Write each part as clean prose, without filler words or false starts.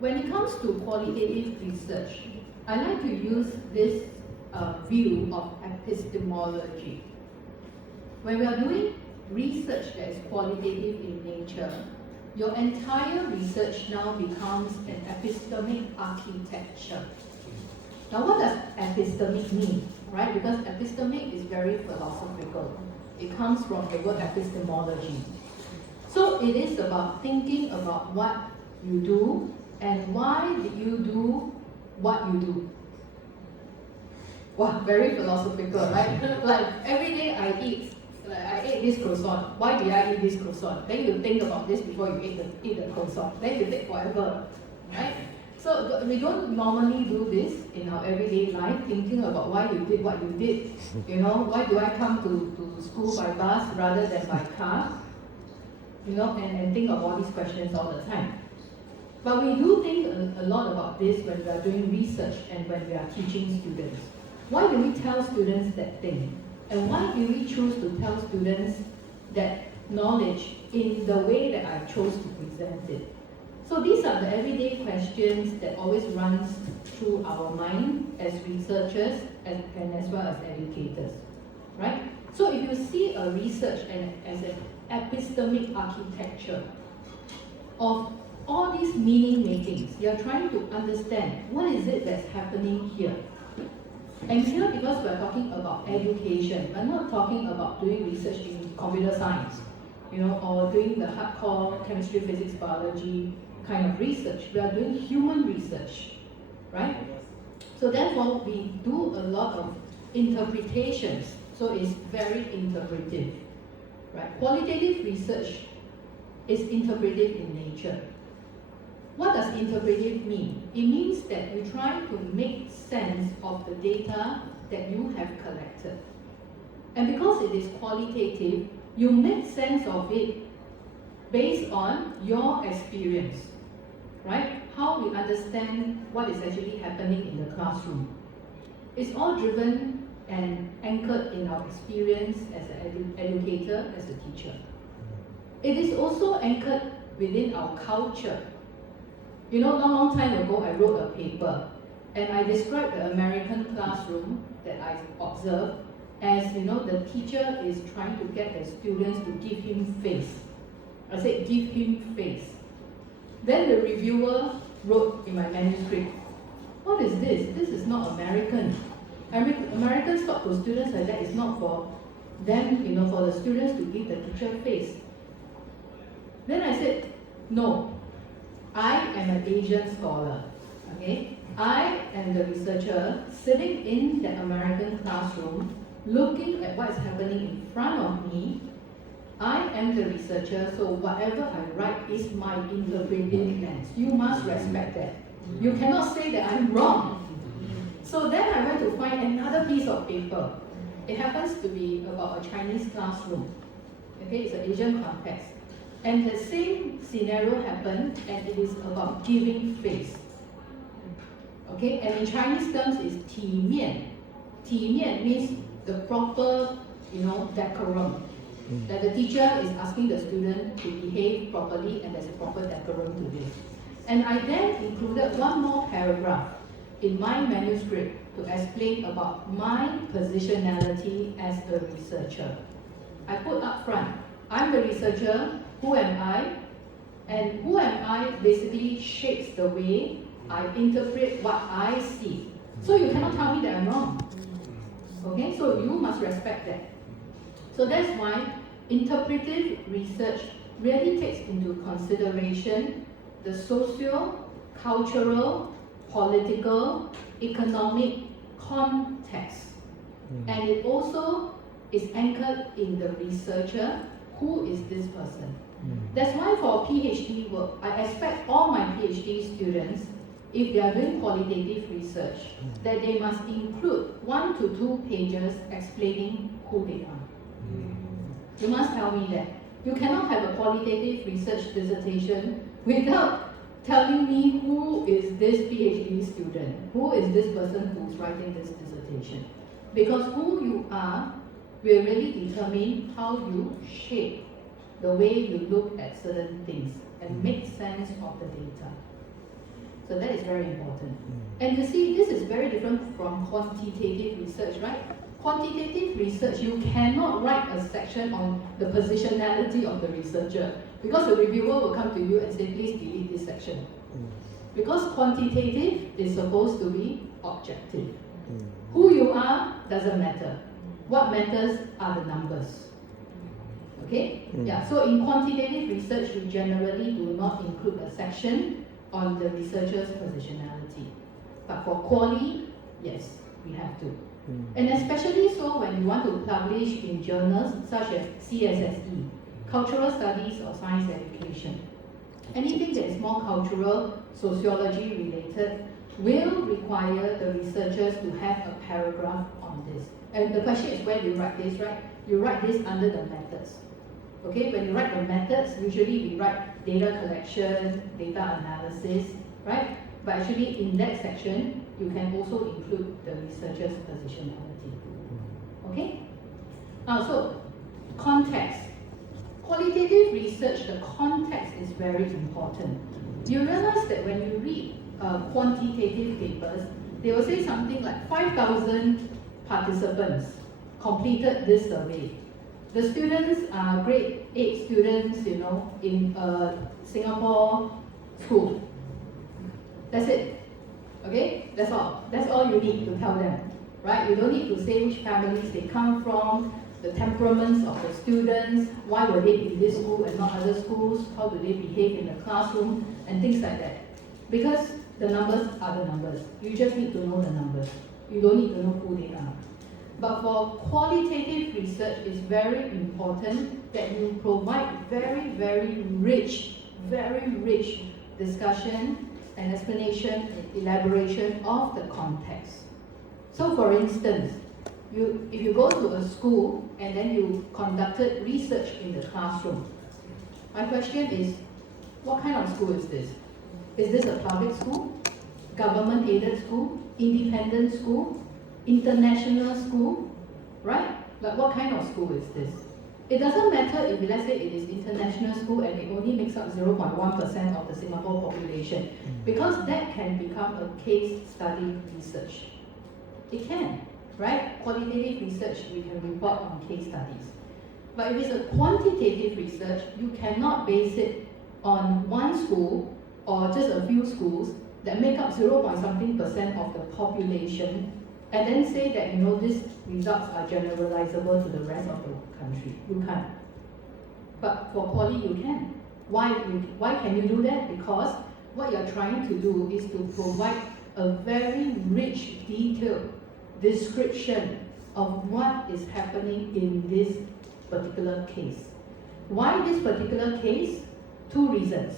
when it comes to qualitative research, I like to use this view of epistemology. When we are doing research that is qualitative in nature, your entire research now becomes an epistemic architecture. Now, what does epistemic mean, right? Because epistemic is very philosophical. It comes from the word epistemology. So it is about thinking about what you do and why did you do what you do. Wow, very philosophical, right? Like every day I ate this croissant. Why did I eat this croissant? Then you think about this before you eat the croissant. Then you take forever, right? So we don't normally do this in our everyday life, thinking about why you did what you did. You know, why do I come to school by bus rather than by car? You know, and think of all these questions all the time. But we do think a lot about this when we are doing research and when we are teaching students. Why do we tell students that thing? And why do we choose to tell students that knowledge in the way that I chose to present it? So these are the everyday questions that always runs through our mind as researchers and as well as educators, right? So if you see a research as an epistemic architecture of all these meaning makings, you're trying to understand what is it that's happening here. And here, because we're talking about education, we're not talking about doing research in computer science, you know, or doing the hardcore chemistry, physics, biology kind of research. We are doing human research, right? So therefore, we do a lot of interpretations. So it's very interpretive, right? Qualitative research is interpretive in nature. What does interpretive mean? It means that you try to make sense of the data that you have collected. And because it is qualitative, you make sense of it based on your experience, right? How we understand what is actually happening in the classroom. It's all driven and anchored in our experience as an educator, as a teacher. It is also anchored within our culture. You know, not long time ago, I wrote a paper and I described the American classroom that I observed as, you know, the teacher is trying to get the students to give him face. I said, give him face. Then the reviewer wrote in my manuscript, what is this? This is not American. Americans talk to students like that. It's not for them, you know, for the students to give the teacher face. Then I said, no. I am an Asian scholar, okay? I am the researcher sitting in the American classroom, looking at what is happening in front of me. I am the researcher, so whatever I write is my interpretive lens. You must respect that. You cannot say that I'm wrong. So then I went to find another piece of paper. It happens to be about a Chinese classroom. Okay, it's an Asian context. And the same scenario happened, and it is about giving face. Okay, and in Chinese terms, it's 体面. 体面 means the proper, you know, decorum. That the teacher is asking the student to behave properly, and there's a proper decorum to this. And I then included one more paragraph in my manuscript to explain about my positionality as a researcher. I put up front, I'm the researcher. Who am I? And who am I basically shapes the way I interpret what I see. So you cannot tell me that I'm wrong. Okay, so you must respect that. So that's why interpretive research really takes into consideration the socio, cultural, political, economic context. And it also is anchored in the researcher. Who is this person? That's why for PhD work, I expect all my PhD students, if they are doing qualitative research, that they must include 1 to 2 pages explaining who they are. You must tell me that. You cannot have a qualitative research dissertation without telling me who is this PhD student, who is this person who's writing this dissertation. Because who you are will really determine how you shape the way you look at certain things and make sense of the data. So that is very important. And you see, this is very different from quantitative research, right? Quantitative research, you cannot write a section on the positionality of the researcher, because the reviewer will come to you and say, please delete this section. Because quantitative is supposed to be objective. Who you are doesn't matter. What matters are the numbers. Okay? Yeah, so in quantitative research, we generally do not include a section on the researcher's positionality. But for quali, yes, we have to. And especially so when you want to publish in journals such as CSSE, Cultural Studies or Science Education. Anything that is more cultural, sociology related will require the researchers to have a paragraph on this. And the question is, where do you write this, right? You write this under the methods. Okay, when you write the methods, usually we write data collection, data analysis, right? But actually in that section, you can also include the researcher's positionality. Okay? Now, so context. Qualitative research, the context is very important. You realize that when you read quantitative papers, they will say something like 5,000 participants completed this survey. The students are grade 8 students, you know, in a Singapore school. That's it. Okay? That's all. That's all you need to tell them. Right? You don't need to say which families they come from, the temperaments of the students, why were they in this school and not other schools, how do they behave in the classroom, and things like that. Because the numbers are the numbers. You just need to know the numbers. You don't need to know who they are. But for qualitative research, it's very important that you provide very, very rich discussion and explanation and elaboration of the context. So for instance, if you go to a school and then you conducted research in the classroom, my question is, what kind of school is this? Is this a public school, government-aided school, independent school, international school, right? Like what kind of school is this? It doesn't matter if, let's say, it is international school and it only makes up 0.1% of the Singapore population, because that can become a case study research. It can, right? Qualitative research, we can report on case studies. But if it's a quantitative research, you cannot base it on one school or just a few schools that make up 0.something% of the population and then say that, you know, these results are generalizable to the rest of the country. You can't. But for quali, you can. Why can you do that? Because what you're trying to do is to provide a very rich, detailed description of what is happening in this particular case. Why this particular case? Two reasons.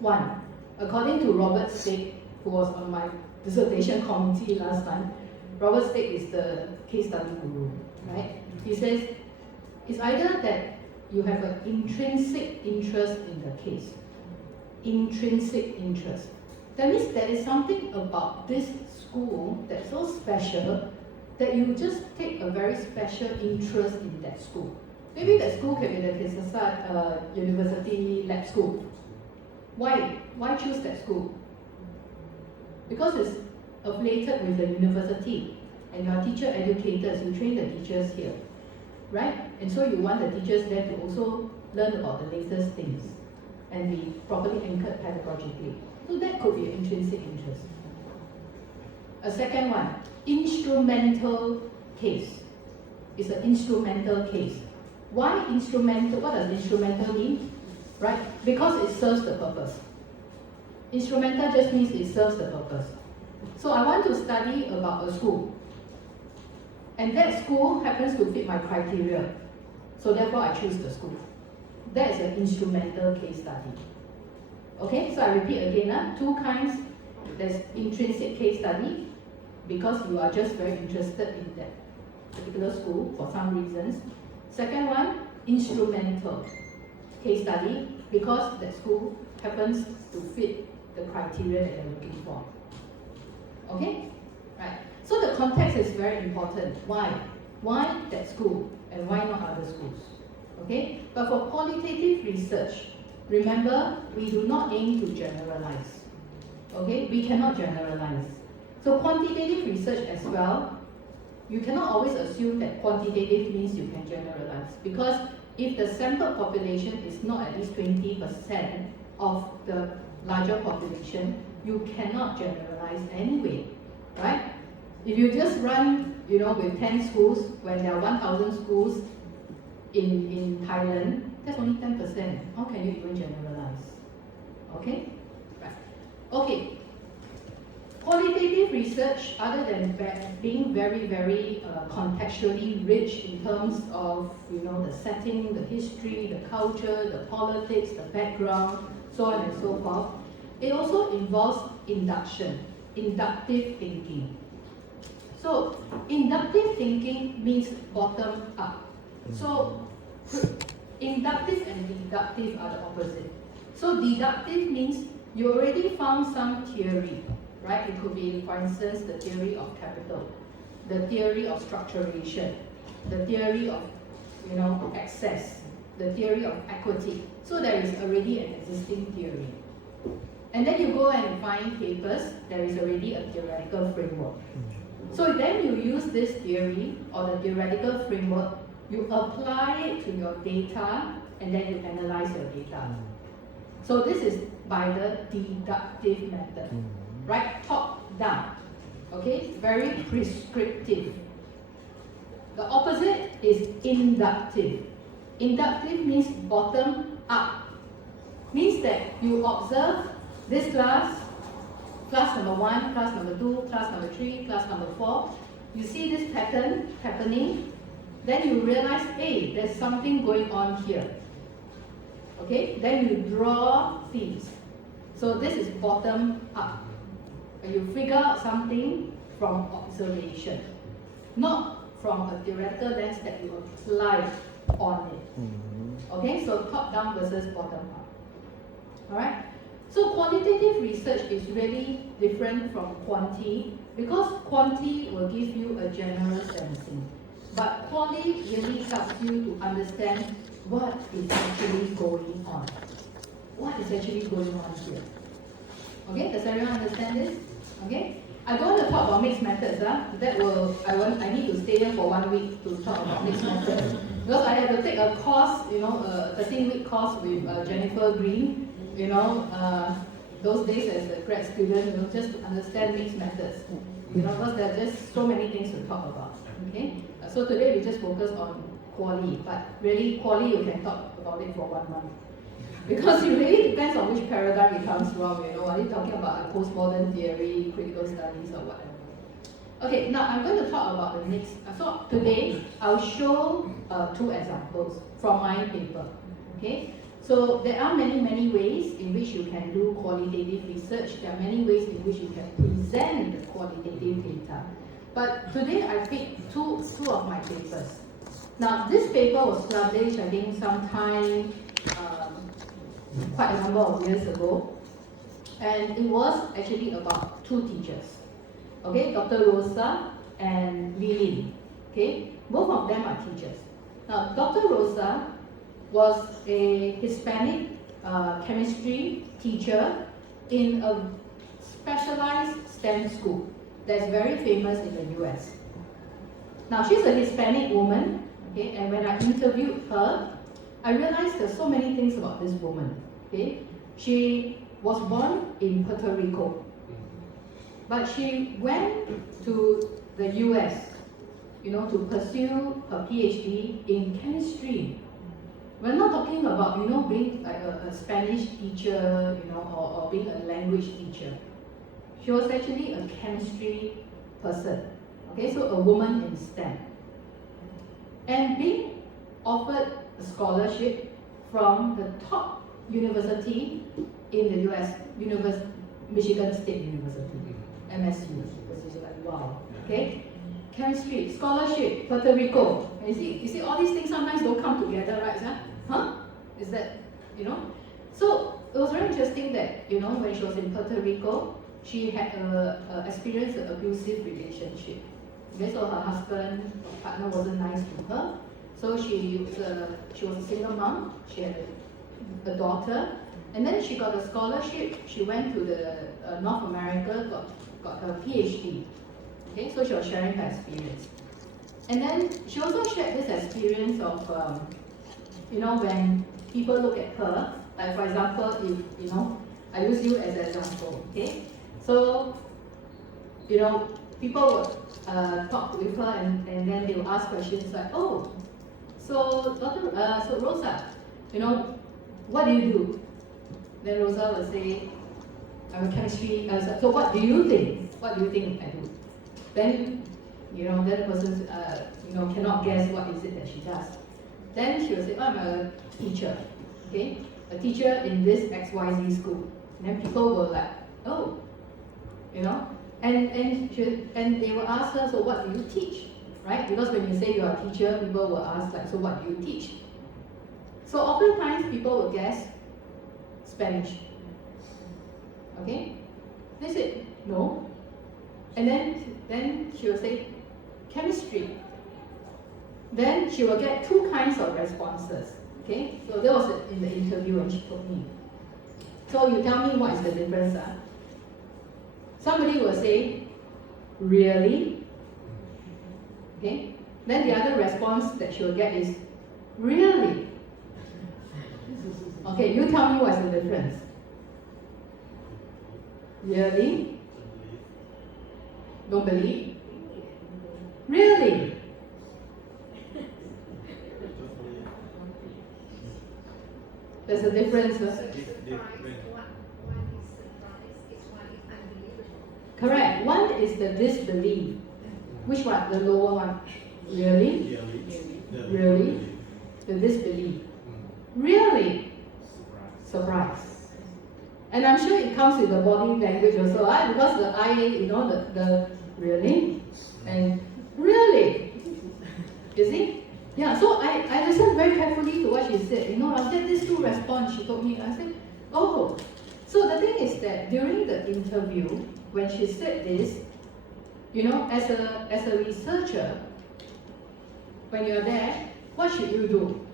One, according to Robert Stake, who was on my dissertation committee last time, Robert Stake is the case study guru, right? He says, it's either that you have an intrinsic interest in the case. Intrinsic interest. That means there is something about this school that's so special that you just take a very special interest in that school. Maybe that school can be the Assoc University Lab School. Why? Why choose that school? Because it's affiliated with the university and you are teacher educators, you train the teachers here, right? And so you want the teachers there to also learn about the latest things and be properly anchored pedagogically. So that could be an intrinsic interest. A second one, instrumental case. It's an instrumental case. Why instrumental? What does instrumental mean? Right? Because it serves the purpose. Instrumental just means it serves the purpose. So I want to study about a school. And that school happens to fit my criteria. So therefore I choose the school. That is an instrumental case study. Okay, so I repeat again, two kinds. There's intrinsic case study, because you are just very interested in that particular school for some reasons. Second one, instrumental case study, because that school happens to fit the criteria that you're looking for. Okay? Right. So the context is very important. Why? Why that school and why not other schools? Okay? But for qualitative research, remember, we do not aim to generalize. Okay, we cannot generalize. So quantitative research as well, you cannot always assume that quantitative means you can generalize, because if the sample population is not at least 20% of the larger population, you cannot generalize anyway, right? If you just run, with 10 schools, when there are 1,000 schools in Thailand, that's only 10%. How can you even generalize? Okay? Right. Okay. Qualitative research, other than being very, very contextually rich in terms of, the setting, the history, the culture, the politics, the background, so on and so forth, it also involves inductive thinking. So, inductive thinking means bottom up. So, inductive and deductive are the opposite. So, deductive means you already found some theory, right? It could be, for instance, the theory of capital, the theory of structuration, the theory of, access, the theory of equity. So there is already an existing theory. And then you go and find papers, there is already a theoretical framework. So then you use this theory or the theoretical framework, you apply it to your data, and then you analyze your data. So this is by the deductive method, right? Top down, okay? Very prescriptive. The opposite is inductive. Inductive means bottom up. Means that you observe this class number 1, class number 2, class number 3, class number 4. You see this pattern happening, then you realize, hey, there's something going on here. Okay, then you draw themes. So this is bottom up. You figure out something from observation, not from a theoretical lens that you apply on it. Okay, so top down versus bottom up. Alright? So qualitative research is really different from quanti, because quanti will give you a general sensing. But quali really helps you to understand what is actually going on. What is actually going on here? Okay, does everyone understand this? Okay? I don't want to talk about mixed methods. I need to stay here for 1 week to talk about mixed methods. Because I had to take a course, a 13-week course with Jennifer Green, those days as a grad student, just to understand mixed methods. Because there are just so many things to talk about. Okay? So today we just focus on quali, but really quali you can talk about it for 1 month. Because it really depends on which paradigm it comes from, are you talking about a postmodern theory, critical studies or whatever. Okay, now I'm going to talk about the next. So today I'll show 2 examples from my paper. Okay, so there are many ways in which you can do qualitative research. There are many ways in which you can present the qualitative data. But today I picked two of my papers. Now this paper was published, I think, sometime quite a number of years ago, and it was actually about 2 teachers. Okay, Dr. Rosa and Lilin. Okay, both of them are teachers. Now, Dr. Rosa was a Hispanic chemistry teacher in a specialized STEM school that's very famous in the US. Now, she's a Hispanic woman, okay, and when I interviewed her, I realized there's so many things about this woman. Okay, she was born in Puerto Rico, but she went to the US, to pursue her PhD in chemistry. We're not talking about, being like a Spanish teacher, or being a language teacher. She was actually a chemistry person. Okay, so a woman in STEM. And being offered a scholarship from the top university in the US, Michigan State University, MSU, which is like, wow, okay? Chemistry, scholarship, Puerto Rico. You see all these things sometimes don't come together, right? Huh? Is that, So it was very interesting that, when she was in Puerto Rico, she had experienced an abusive relationship. Okay, so her husband, partner wasn't nice to her. So she was a single mom, she had a daughter, And then she got a scholarship. She went to the North America, got her PhD. Okay, so she was sharing her experience. And then she also shared this experience of, when people look at her, like for example, if, I use you as an example, okay? So, people would talk with her and then they would ask questions like, oh, so so Rosa, what do you do? Then Rosa will say, I'm a chemistry, so what do you think? What do you think I do? Then, then the person, cannot guess what is it that she does. Then she will say, oh, I'm a teacher, okay? A teacher in this XYZ school. And then people will like, oh, and they will ask her, so what do you teach, right? Because when you say you're a teacher, people will ask like, so what do you teach? So oftentimes people will guess Spanish, okay? They say, no. And then she will say, chemistry. Then she will get two kinds of responses, okay? So that was in the interview when she told me. So you tell me what is the difference, Somebody will say, really? Okay? Then the other response that she will get is, really? Okay, you tell me what's the difference. Really? Don't believe? Really? There's a difference. Correct. One is the disbelief. Which one? The lower one. Really? Really? The disbelief. Really? Surprise. And I'm sure it comes with the body language also, because the eye, the really and really. You see? Yeah, so I listened very carefully to what she said. I'll get these two responses she told me. I said, oh. So the thing is that during the interview, when she said this, as a researcher, when you're there, what should you do?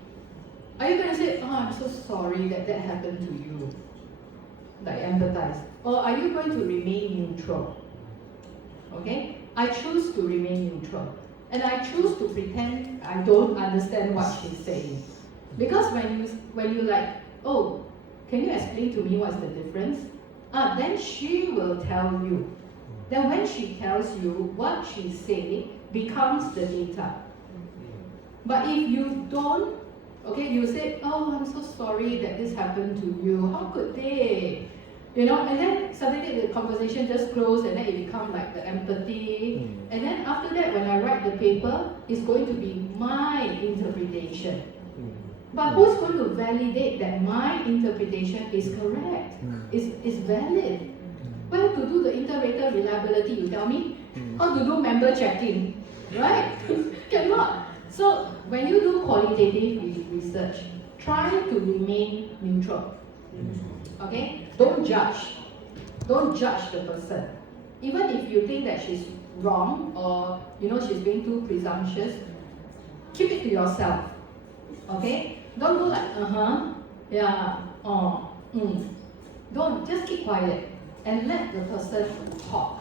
Are you going to say, oh, I'm so sorry that happened to you? Like empathize. Or are you going to remain neutral? Okay? I choose to remain neutral. And I choose to pretend I don't understand what she's saying. Because when you like, oh, can you explain to me what's the difference? Then she will tell you. Then when she tells you, what she say becomes the data. But if you don't, okay, you say, oh, I'm so sorry that this happened to you. How could they? And then suddenly the conversation just closed and then it becomes like the empathy. And then after that, when I write the paper, it's going to be my interpretation. But who's going to validate that my interpretation is correct, is valid? Well, to do the inter-rater reliability, you tell me? How to do member checking, right? Cannot. So when you do qualitative research, try to remain neutral. Okay? Don't judge. Don't judge the person. Even if you think that she's wrong or she's being too presumptuous, keep it to yourself. Okay? Don't go like, yeah, Don't, just keep quiet and let the person talk.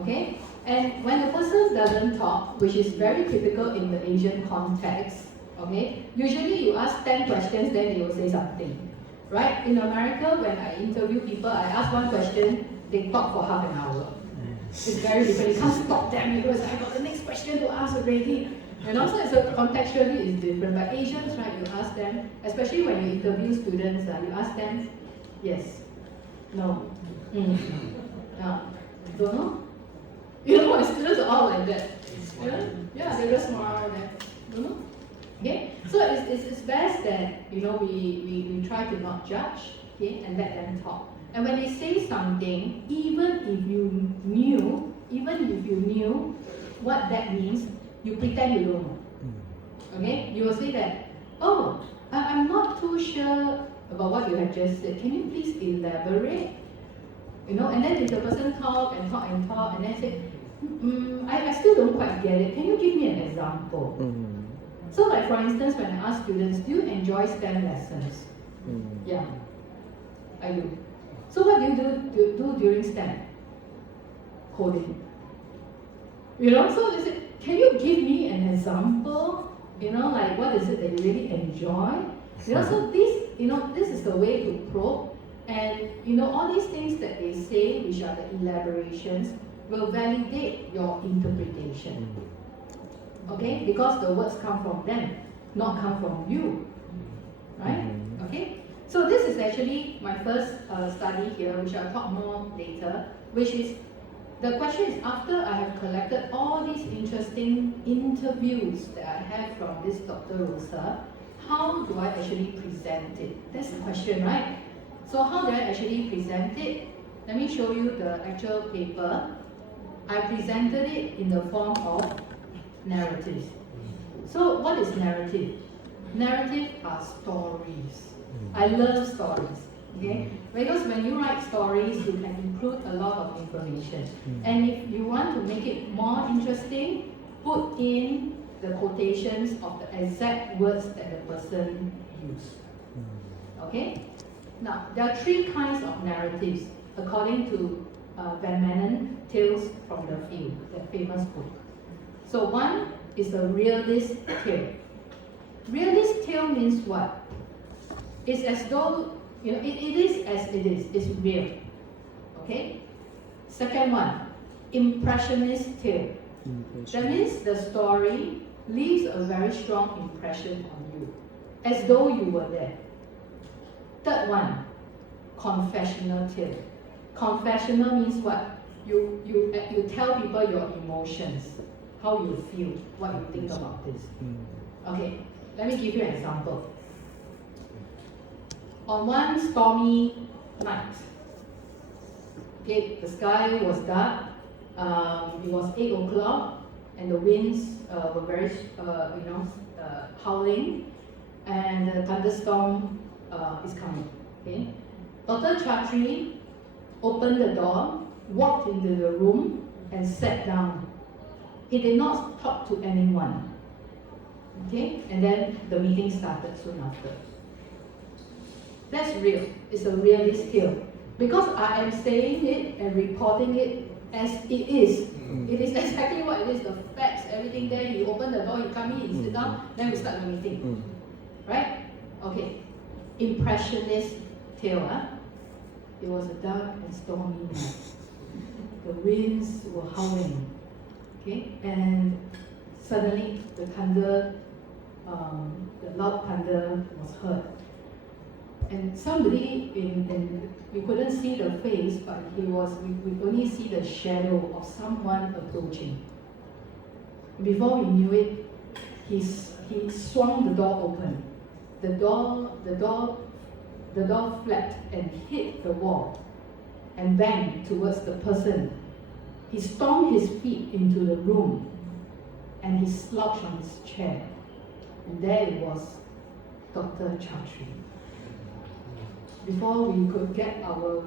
Okay? And when the person doesn't talk, which is very typical in the Asian context, okay, usually you ask 10 questions, then they will say something. Right? In America, when I interview people, I ask one question, they talk for half an hour. It's very different. You can't stop them because I got the next question to ask already. And also, contextually, it's different. But Asians, right, you ask them, especially when you interview students, you ask them, yes, no, don't know. My students are all like that. Yeah, they just smile and don't know. Okay, so it's best that we try to not judge, okay, and let them talk. And when they say something, even if you knew what that means, you pretend you don't know. Okay, you will say that, oh, I'm not too sure about what you have just said. Can you please elaborate? And then if the person talk, and then say, I still don't quite get it. Can you give me an example? So like for instance, when I ask students, do you enjoy STEM lessons? Yeah. I do. So what do you do during STEM? Coding. So is it, can you give me an example? Like what is it that you really enjoy? So this is the way to probe. And all these things that they say, which are the elaborations, will validate your interpretation. Okay? Because the words come from them, not come from you. Right? Okay? So this is actually my first study here, which I'll talk more later, which is, the question is, after I have collected all these interesting interviews that I have from this Dr. Rosa, how do I actually present it? That's the question, right? So how do I actually present it? Let me show you the actual paper. I presented it in the form of narratives. So what is narrative? Narrative are stories. I love stories. Okay? Because when you write stories, you can include a lot of information. And if you want to make it more interesting, put in the quotations of the exact words that the person used. Okay? Now, there are three kinds of narratives, according to Van Manen, Tales from the Field, that famous book. So one is a realist tale. Realist tale means what? It's as though, it is as it is, it's real. Okay? Second one, impressionist tale. That means the story leaves a very strong impression on you, as though you were there. Third one, confessional tale. Confessional means what? You tell people your emotions, how you feel, what you think about this. Okay, let me give you an example. On one stormy night, okay, the sky was dark, it was 8 o'clock, and the winds were very, howling, and the thunderstorm is coming. Okay, Dr. Chatri opened the door, walked into the room, and sat down. He did not talk to anyone. Okay, and then the meeting started soon after. That's real. It's a realist tale. Because I am saying it and reporting it as it is. It is exactly what it is, the facts, everything there. He opened the door, he come in, he sit down, then we start the meeting. Right? Okay. Impressionist tale. It was a dark and stormy night. The winds were howling. Okay? And suddenly the thunder, the loud thunder was heard. And somebody we couldn't see the face, but we could only see the shadow of someone approaching. Before we knew it, he swung the door open. The door flapped and hit the wall and banged towards the person. He stomped his feet into the room and he slouched on his chair. And there it was, Dr. Chatri. Before we could get our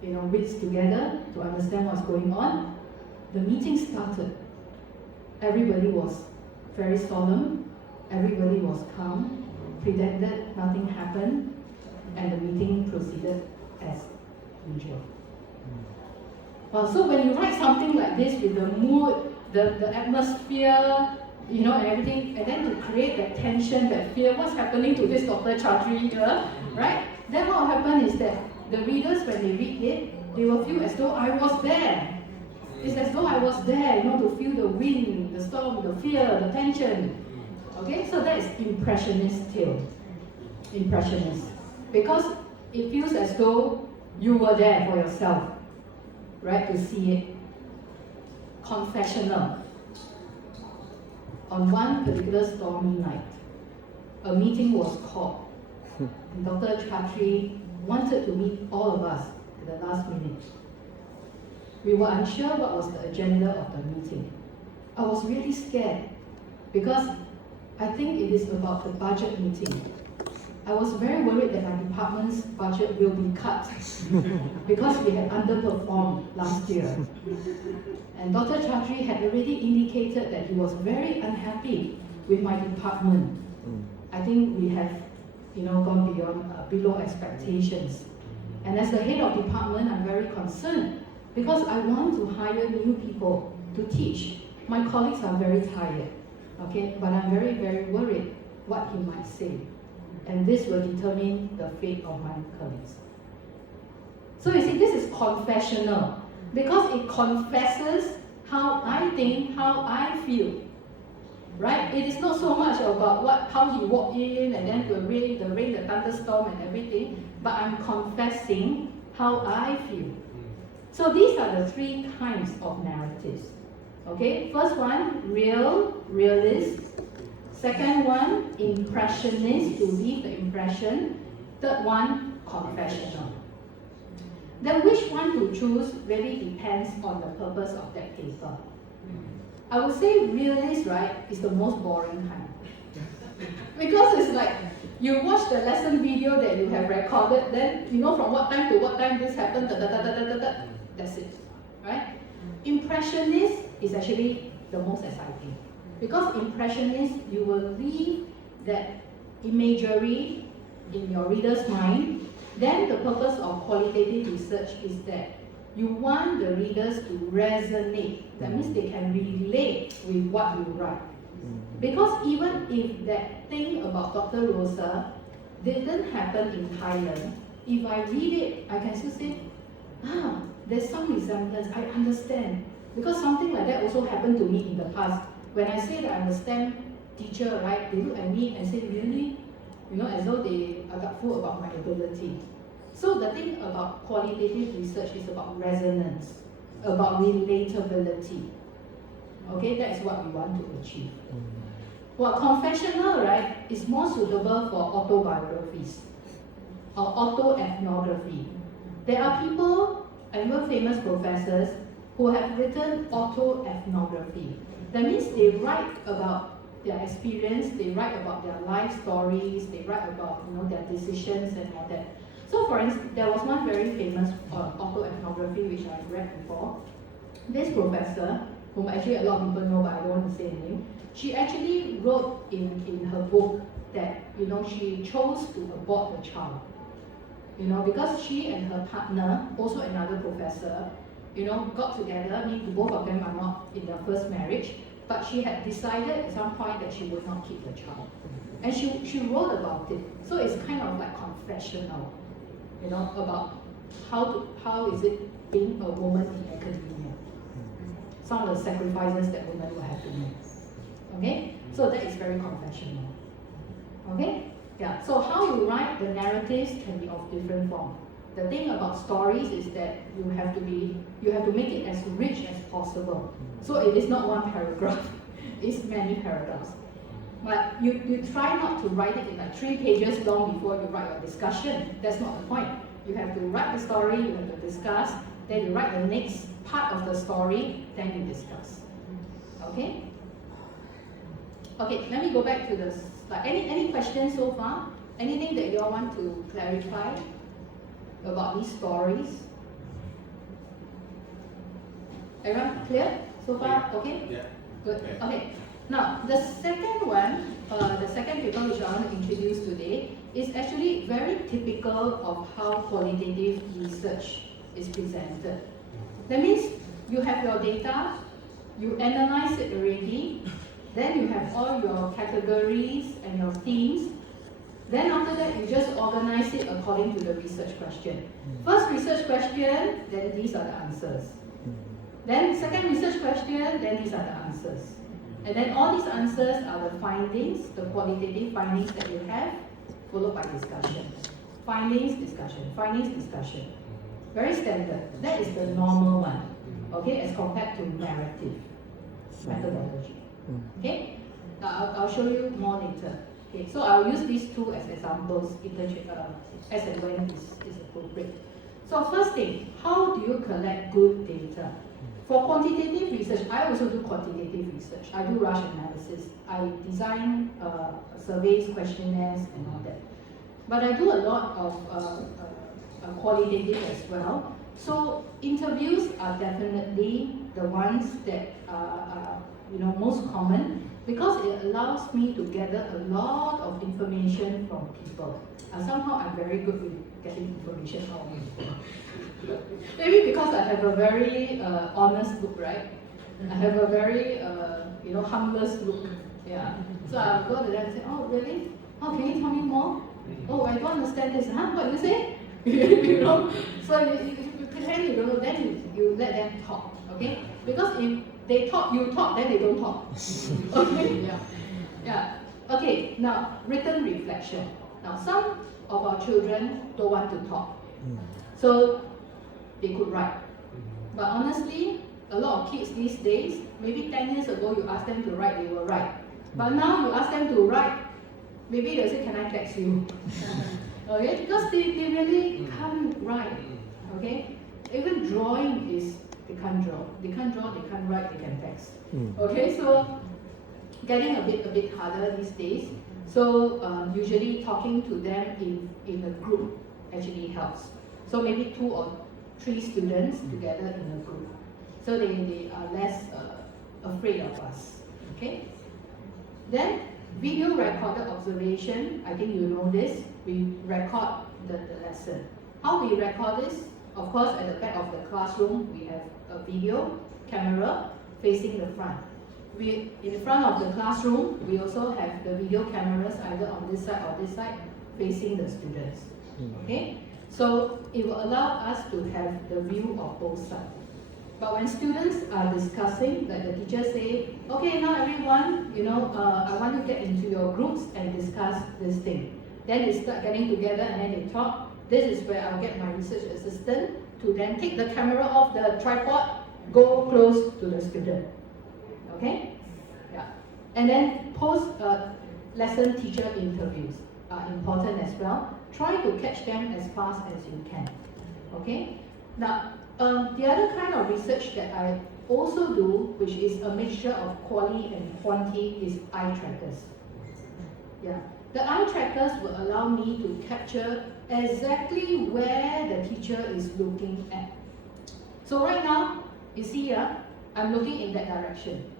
wits together to understand what's going on, the meeting started. Everybody was very solemn, everybody was calm, pretended nothing happened, and the meeting proceeded as usual. Well, so when you write something like this with the mood, the atmosphere, and everything, and then to create that tension, that fear, what's happening to this Dr. Chatri here, right? Then what will happen is that the readers, when they read it, they will feel as though I was there. It's as though I was there, to feel the wind, the storm, the fear, the tension. Okay, so that is impressionist tale. Impressionist. Because it feels as though you were there for yourself, right, to see it. Confessional. On one particular stormy night, a meeting was called. And Dr. Chatri wanted to meet all of us at the last minute. We were unsure what was the agenda of the meeting. I was really scared because I think it is about the budget meeting. I was very worried that my department's budget will be cut because we had underperformed last year. And Dr. Chatri had already indicated that he was very unhappy with my department. I think we have gone below expectations. And as the head of department, I'm very concerned because I want to hire new people to teach. My colleagues are very tired, okay? But I'm very, very worried what he might say. And this will determine the fate of my colleagues. So you see, this is confessional because it confesses how I think, how I feel. Right? It is not so much about how he walked in and then the rain, the thunderstorm and everything, but I'm confessing how I feel. So these are the three kinds of narratives. Okay? First one, realist. Second one, impressionist, to leave the impression. Third one, confessional. Then which one to choose really depends on the purpose of that paper. I would say realist, right, is the most boring kind. Because it's like, you watch the lesson video that you have recorded, then you know from what time to what time this happened, that's it, right? Impressionist is actually the most exciting. Because impressionist, you will leave that imagery in your reader's mind. Then the purpose of qualitative research is that you want the readers to resonate. That means they can relate with what you write. Because even if that thing about Dr. Rosa didn't happen in Thailand, if I read it, I can still say, there's some resemblance, I understand. Because something like that also happened to me in the past. When I say that I'm a STEM teacher, right, they look at me and say, really? You know, as though they are doubtful about my ability. So the thing about qualitative research is about resonance, about relatability. Okay, that is what we want to achieve. Well, confessional, right, is more suitable for autobiographies or autoethnography. There are people, and even famous professors, who have written autoethnography. That means they write about their experience, they write about their life stories, they write about their decisions and all that. So for instance, there was one very famous autoethnography which I read before. This professor, whom actually a lot of people know but I don't want to say the name, she actually wrote in her book that she chose to abort the child. Because she and her partner, also another professor, got together. I mean, both of them are not in their first marriage, but she had decided at some point that she would not keep the child. And she wrote about it. So it's kind of like confessional, about how is it being a woman in academia. Some of the sacrifices that women will have to make. Okay? So that is very confessional. Okay? Yeah. So how you write the narratives can be of different form. The thing about stories is that you have to make it as rich as possible. So it is not one paragraph, it's many paragraphs. But you try not to write it in like 3 pages long before you write your discussion. That's not the point. You have to write the story, you have to discuss, then you write the next part of the story, then you discuss. Okay? Okay, let me go back to the slide. Any questions so far? Anything that you all want to clarify about these stories? Everyone clear so far? Okay? Yeah. Good. Okay. Now, the second one, the second paper which I want to introduce today is actually very typical of how qualitative research is presented. That means you have your data, you analyze it already, then you have all your categories and your themes. Then after that, you just organize it according to the research question. First research question, then these are the answers. Then second research question, then these are the answers. And then all these answers are the findings, the qualitative findings that you have, followed by discussion. Findings, discussion, findings, discussion. Very standard. That is the normal one, okay, as compared to narrative methodology. Okay? Now I'll show you more later. Okay, so I'll use these two as examples as and when is appropriate. So first thing, how do you collect good data? For quantitative research, I also do quantitative research. I do rush analysis. I design surveys, questionnaires, and all that. But I do a lot of qualitative as well. So interviews are definitely the ones that are most common because it allows me to gather a lot of information from people. Somehow I'm very good with getting information out. Maybe because I have a very honest look, right? I have a very harmless look. Yeah. So I'll go to them and say, oh really? Oh, can you tell me more? Oh, I don't understand this. Huh? What you say? So you pretend you don't know, then you let them talk. Okay? Because if they talk, you talk, then they don't talk. Okay? Yeah. Yeah. Okay, now written reflection. Now some of our children don't want to talk. So they could write. But honestly, a lot of kids these days, maybe 10 years ago you ask them to write, they will write. But now you ask them to write, maybe they'll say, can I text you? Okay, because they really can't write. Okay? Even drawing is, they can't draw. They can't draw, they can't write, they can text. Okay, so getting a bit harder these days. So usually talking to them in a group actually helps. So maybe 2 or 3 students together in a group. So they are less afraid of us. Okay? Then video recorded observation, I think you know this. We record the lesson. How we record this? Of course, at the back of the classroom, we have a video camera facing the front. In front of the classroom, we also have the video cameras either on this side or this side facing the students. Okay? So it will allow us to have the view of both sides. But when students are discussing, like the teacher say, okay, now everyone, I want to get into your groups and discuss this thing. Then they start getting together and then they talk. This is where I'll get my research assistant to then take the camera off the tripod, go close to the student. Okay? Yeah. And then post-lesson teacher interviews are important as well. Try to catch them as fast as you can. Okay? Now, the other kind of research that I also do, which is a mixture of quality and quantity, is eye trackers. Yeah. The eye trackers will allow me to capture exactly where the teacher is looking at. So right now, you see here, I'm looking in that direction.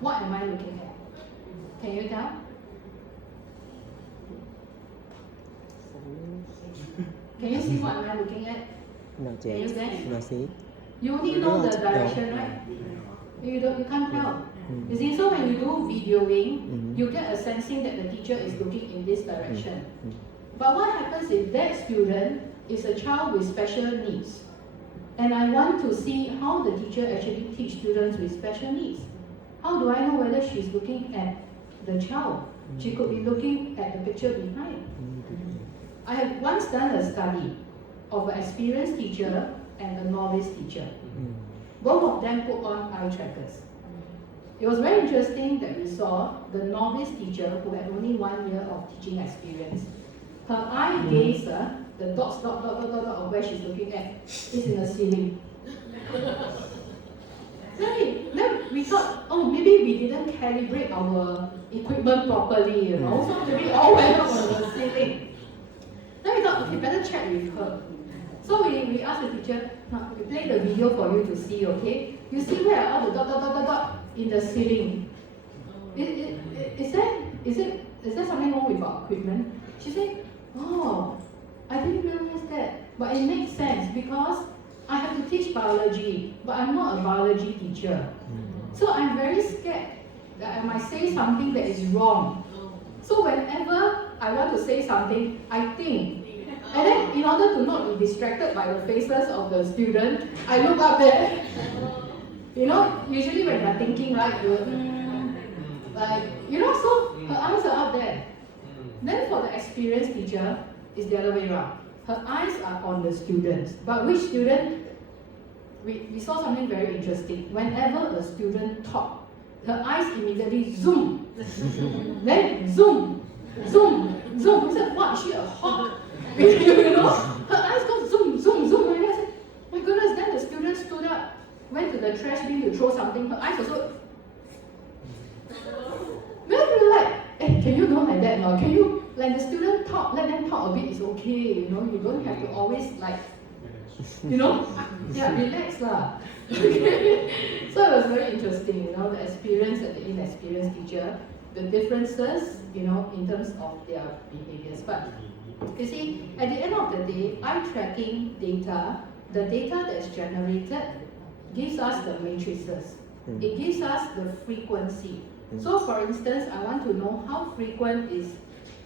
What am I looking at? Can you tell? Can you see what am I looking at? No, Can you guess? no, see. You only know the direction, right? You can't tell. You see, so when you do videoing, you get a sensing that the teacher is looking in this direction. But what happens if that student is a child with special needs? And I want to see how the teacher actually teach students with special needs. How do I know whether she's looking at the child? She could be looking at the picture behind. I have once done a study of an experienced teacher and a novice teacher. Both of them put on eye trackers. It was very interesting that we saw the novice teacher who had only 1 year of teaching experience. Her eye gaze, the dot of where she's looking at, is in the ceiling. Then we thought, oh, maybe we didn't calibrate our equipment properly, so maybe all went up on the ceiling. Then we thought, okay, better check with her. So we asked the teacher, now we play the video for you to see, okay? You see where are all the dot in the ceiling? Is there something wrong with our equipment? She said, oh, I didn't realize that. But it makes sense because I have to teach biology, but I'm not a biology teacher. So I'm very scared that I might say something that is wrong. So whenever I want to say something, I think. And then in order to not be distracted by the faces of the student, I look up there. Usually when you're thinking, right, so her eyes are up there. Then for the experienced teacher, it's the other way around. Her eyes are on the students. But which student? We saw something very interesting. Whenever a student talks, her eyes immediately zoom. Then zoom, zoom, zoom. We said, what, is she a hawk? Her eyes go zoom, zoom, zoom. And I said, my goodness, then the student stood up, went to the trash bin to throw something. Her eyes also. Then we were like, hey, can you go like that now? Can you, like the student talk, let them talk a bit, it's okay, you don't have to always relax lah. So it was very interesting, the experience and the inexperienced teacher, the differences, in terms of their behaviors. But You see, at the end of the day, eye tracking data, the data that's generated gives us the matrices. It gives us the frequency. So for instance, I want to know how frequent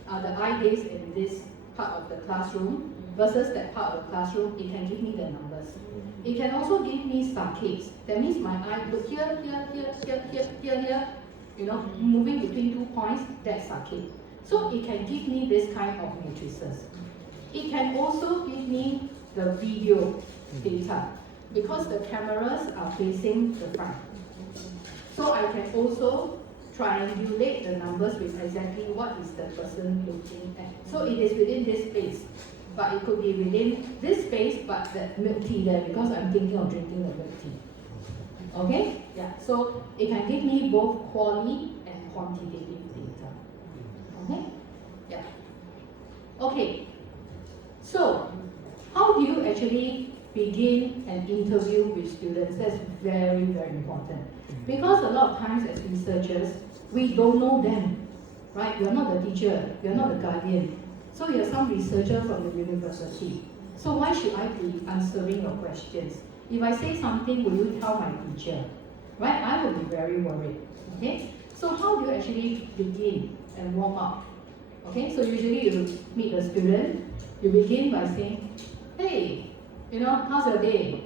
are the eye gaze in this part of the classroom versus that part of the classroom. It can give me the numbers. It can also give me saccades. That means my eye look here, here, moving between 2 points, that's saccade. So it can give me this kind of matrices. It can also give me the video data because the cameras are facing the front. So I can also triangulate the numbers with exactly what is the person looking at. So it is within this space, but it could be within this space, but that milk tea there because I'm thinking of drinking the milk tea. Okay? Yeah. So it can give me both quality and quantitative data. Okay? Yeah. Okay. So how do you actually begin an interview with students? That's very, very important. Because a lot of times as researchers, we don't know them, right? You're not the teacher, you're not the guardian. So you're some researcher from the university. So why should I be answering your questions? If I say something, will you tell my teacher? Right? I will be very worried. Okay? So how do you actually begin and warm up? Okay, so usually you meet a student, you begin by saying, hey, how's your day?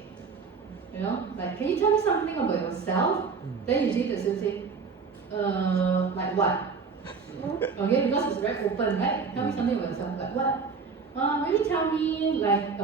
Like, can you tell me something about yourself? Then usually the student say, like what? Okay, because it's very open, right? Tell me something about yourself, like what? Maybe tell me like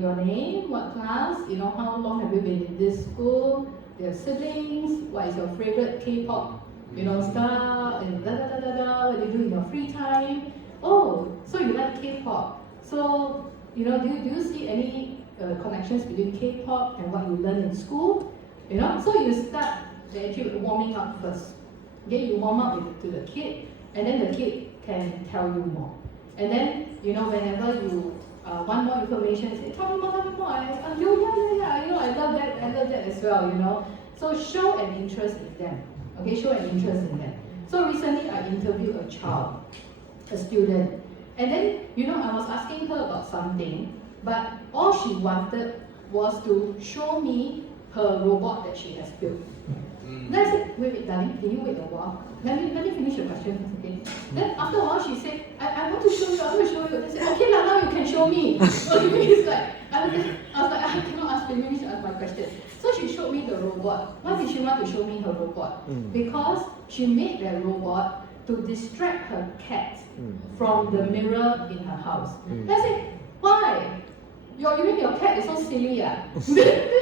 your name, what class, how long have you been in this school, your siblings, what is your favorite K-pop, star, and what do you do in your free time? Oh, so you like K-pop. So, do you see any connections between K-pop and what you learn in school? So you start actually warming up first. Okay, you warm up to the kid, and then the kid can tell you more. And then, whenever you want more information, say, tell me more, I love that as well, So show an interest in them. Okay, show an interest in them. So recently I interviewed a student, and then, I was asking her about something, but all she wanted was to show me her robot that she has built. Then I said, wait, darling, can you wait a while? Let me finish your question first, okay? Then after a while she said, I want to show you, I want to show you. They said, okay, now you can show me. So it's like, I was like, I cannot finish my question. So she showed me the robot. Why did she want to show me her robot? Because she made that robot to distract her cat from the mirror in her house. Then I said, why? You mean your cat is so silly, Then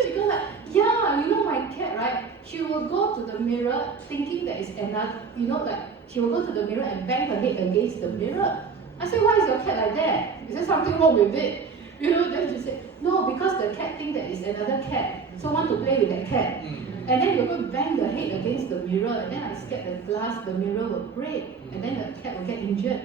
she goes like, yeah, my cat, right? She will go to the mirror thinking that is another, like she will go to the mirror and bang her head against the mirror. I said, why is your cat like that? Is there something wrong with it? Then she said, no, because the cat thinks that is another cat, so want to play with that cat. And then you're going to bang the head against the mirror, and then I scared the mirror will break, and then the cat will get injured.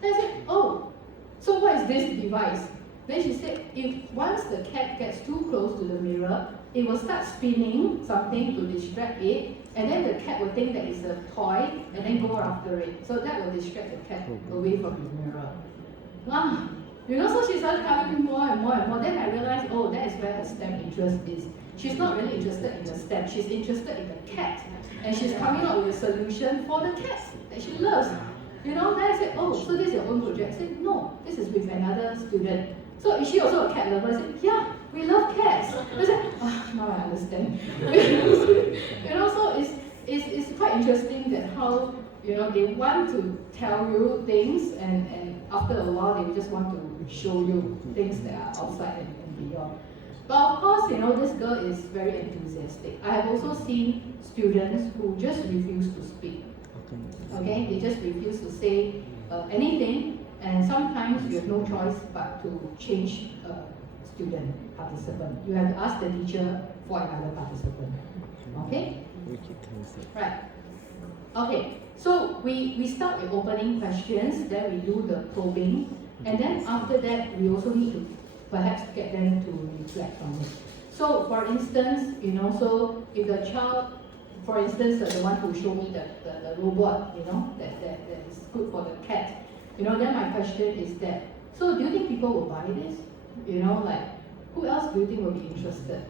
Then I said, oh, so what is this device? Then she said, if once the cat gets too close to the mirror, it will start spinning something to distract it, and then the cat will think that it's a toy, and then go after it. So that will distract the cat away from the mirror. So she started telling me more and more and more. Then I realized, oh, that is where her STEM interest is. She's not really interested in the STEM, she's interested in the cat. And she's coming up with a solution for the cat that she loves. Then I said, oh, so this is your own project? I said, no, this is with another student. So is she also a cat lover? I said, yeah, we love cats. I said, now I understand. So it's quite interesting that how they want to tell you things, and after a while they just want to show you things that are outside and beyond. But of course, this girl is very enthusiastic. I have also seen students who just refuse to speak. Okay, they just refuse to say anything. And sometimes you have no choice but to change a student participant. You have to ask the teacher for another participant. Okay? Right. Okay, so we start with opening questions, then we do the probing, and then after that we also need to perhaps get them to reflect on it. So for instance, so if the child, for instance, the one who showed me the robot, that is good for the cat, then my question is that, So do you think people will buy this? You know, like, who else do you think will be interested?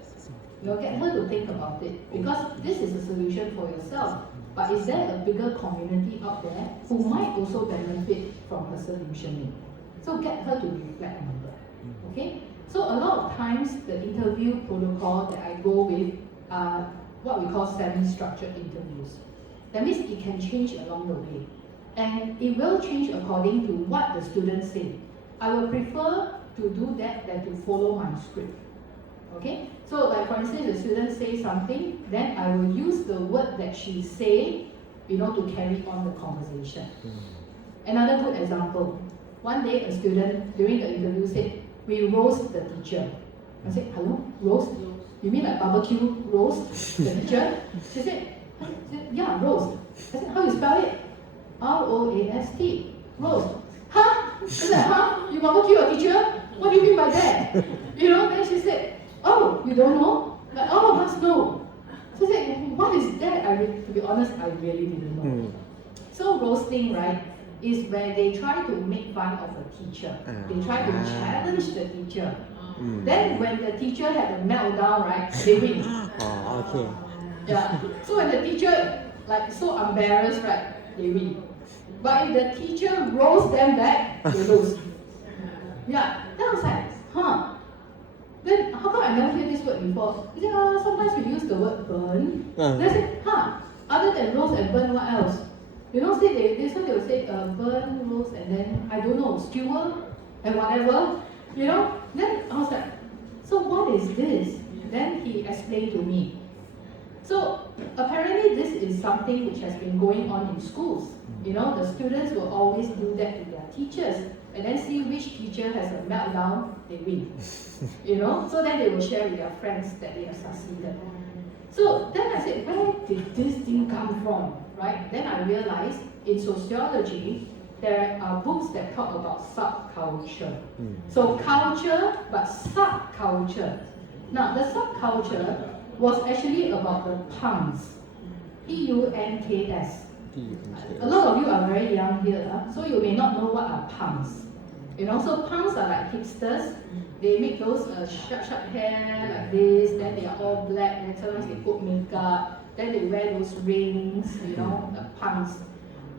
You know, get her to think about it, because this is a solution for yourself. But is there a bigger community out there who might also benefit from her solutioning? So get her to reflect on that. Okay? So a lot of times the interview protocol that I go with are what we call semi-structured interviews. That means it can change along the way. And it will change according to what the students say. I will prefer to do that than to follow my script. Okay? So like for instance, the student says something, then I will use the word that she say, you know, to carry on the conversation. Another good example. One day a student during the interview said, we roast the teacher. I said, hello, roast? You mean like barbecue roast the teacher? She said, yeah, roast. I said, how you spell it? R-O-A-S-T, roast. Huh? I said, huh? You barbecue a teacher? What do you mean by that? You know, then she said, oh, you don't know? Like all of us know. So I said, what is that? To be honest, I really didn't know. So roasting, right, is where they try to make fun of a teacher. They try to challenge the teacher. Then when the teacher had a meltdown, right, they win. Okay. Yeah. So when the teacher like so embarrassed, right, they win. But if the teacher roasts them back, they lose. Yeah. Then I was like, huh. Then how come I never hear this word before? Yeah, sometimes we use the word burn. Then I said, huh, other than roast and burn, what else? You know, they will say burn, roast, and then, I don't know, skewer and whatever. You know, then I was like, so what is this? Then he explained to me. So apparently this is something which has been going on in schools. You know, the students will always do that to their teachers, and then see which teacher has a meltdown, they win. You know, so then they will share with their friends that they have succeeded. So then I said, where did this thing come from, right? Then I realized in sociology, there are books that talk about subculture. So culture, but subculture. Now, the subculture was actually about the punks. P-U-N-K-S. A lot of you are very young here, so you may not know what are punks. You know, so punks are like hipsters. They make those short hair like this, then they are all black, and sometimes they put makeup, then they wear those rings, you know, the punks.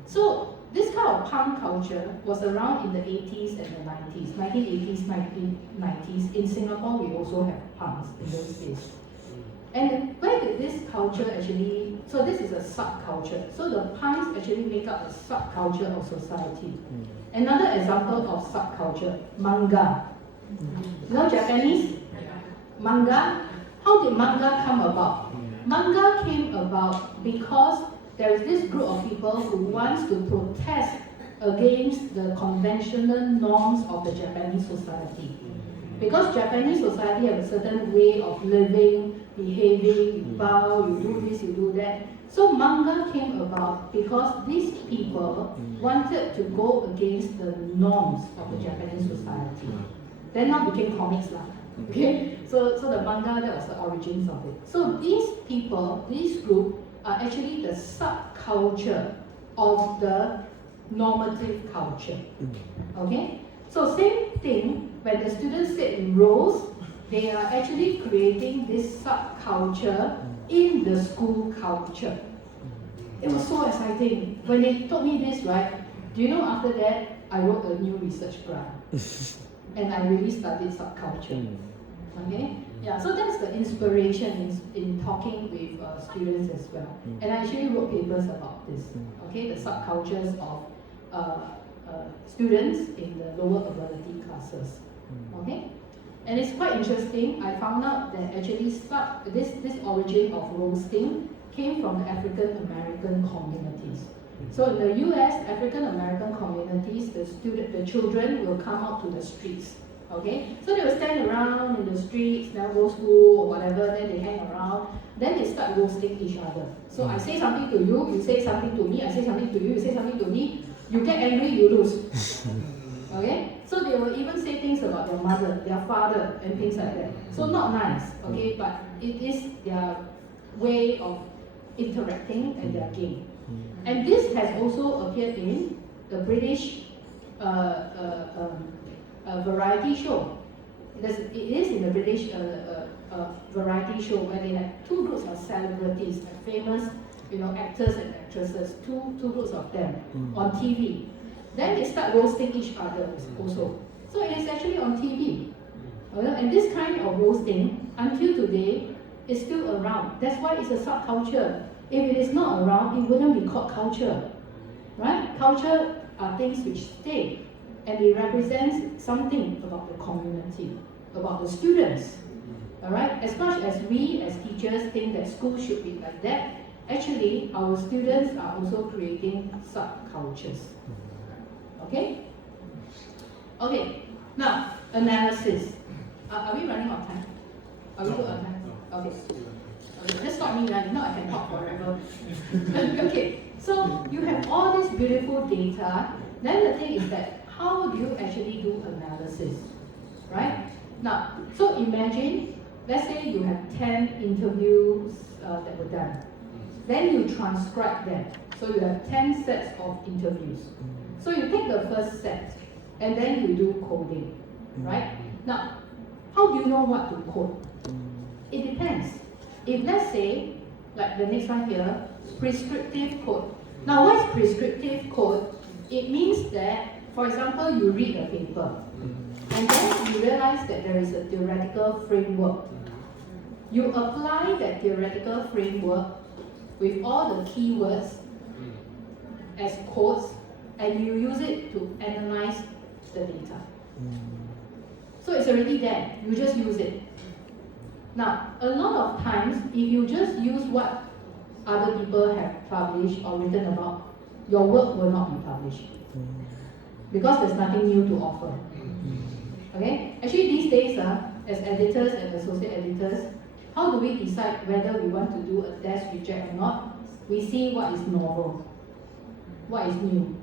So this kind of punk culture was around in the 80s and the 90s, 1980s, 1990s. In Singapore, we also have punks in those days. And where did this culture actually, so this is a subculture. So the punks actually make up a subculture of society. Another example of subculture, manga. You know Japanese? Manga? How did manga come about? Manga came about because there is this group of people who wants to protest against the conventional norms of the Japanese society. Because Japanese society have a certain way of living, behaving, you bow, you do this, you do that. So manga came about because these people wanted to go against the norms of the Japanese society. Then now became comics lah. Okay? So the manga, that was the origins of it. So these people, this group, are actually the subculture of the normative culture. Okay? So same thing, when the students sit in rows, they are actually creating this subculture in the school culture. It was so exciting. When they told me this, right, do you know after that, I wrote a new research grant. And I really studied subculture. Okay? Yeah, so that's the inspiration in talking with students as well. And I actually wrote papers about this. Okay, the subcultures of students in the lower ability classes. Okay? And it's quite interesting. I found out that actually this origin of roasting came from the African American communities. So in the US, African American communities, the children will come out to the streets. Okay? So they will stand around in the streets, never go to school or whatever, then they hang around, then they start roasting each other. So I say something to you, you say something to me, I say something to you, you say something to me, you get angry, you lose. Okay? So they will even say things about their mother, their father, and things like that. So not nice, okay? But it is their way of interacting and their game. And this has also appeared in the British a variety show. It is in the British variety show where they have two groups of celebrities, famous, actors and actresses, two groups of them on TV. Then they start roasting each other also. So it is actually on TV. And this kind of roasting, until today, is still around. That's why it's a subculture. If it is not around, it wouldn't be called culture. Right? Culture are things which stay, and it represents something about the community, about the students. Alright? As much as we as teachers think that school should be like that, actually our students are also creating subcultures. Okay? Okay, now analysis. Are we running out of time? Are we good on time? Okay. Just stop me, right? Now I can talk forever. Okay, so you have all this beautiful data. Then the thing is that how do you actually do analysis? Right? Now, so imagine, let's say you have 10 interviews that were done. Then you transcribe them. So you have 10 sets of interviews. So you take the first set, and then you do coding, right? Now, how do you know what to code? It depends. If let's say, like the next one here, prescriptive code. Now, what is prescriptive code? It means that, for example, you read a paper, and then you realize that there is a theoretical framework. You apply that theoretical framework with all the keywords as codes, and you use it to analyze the data. So it's already there, you just use it. Now, a lot of times, if you just use what other people have published or written about, your work will not be published. Because there's nothing new to offer. Okay? Actually, these days, as editors and associate editors, how do we decide whether we want to do a desk reject or not? We see what is novel, what is new.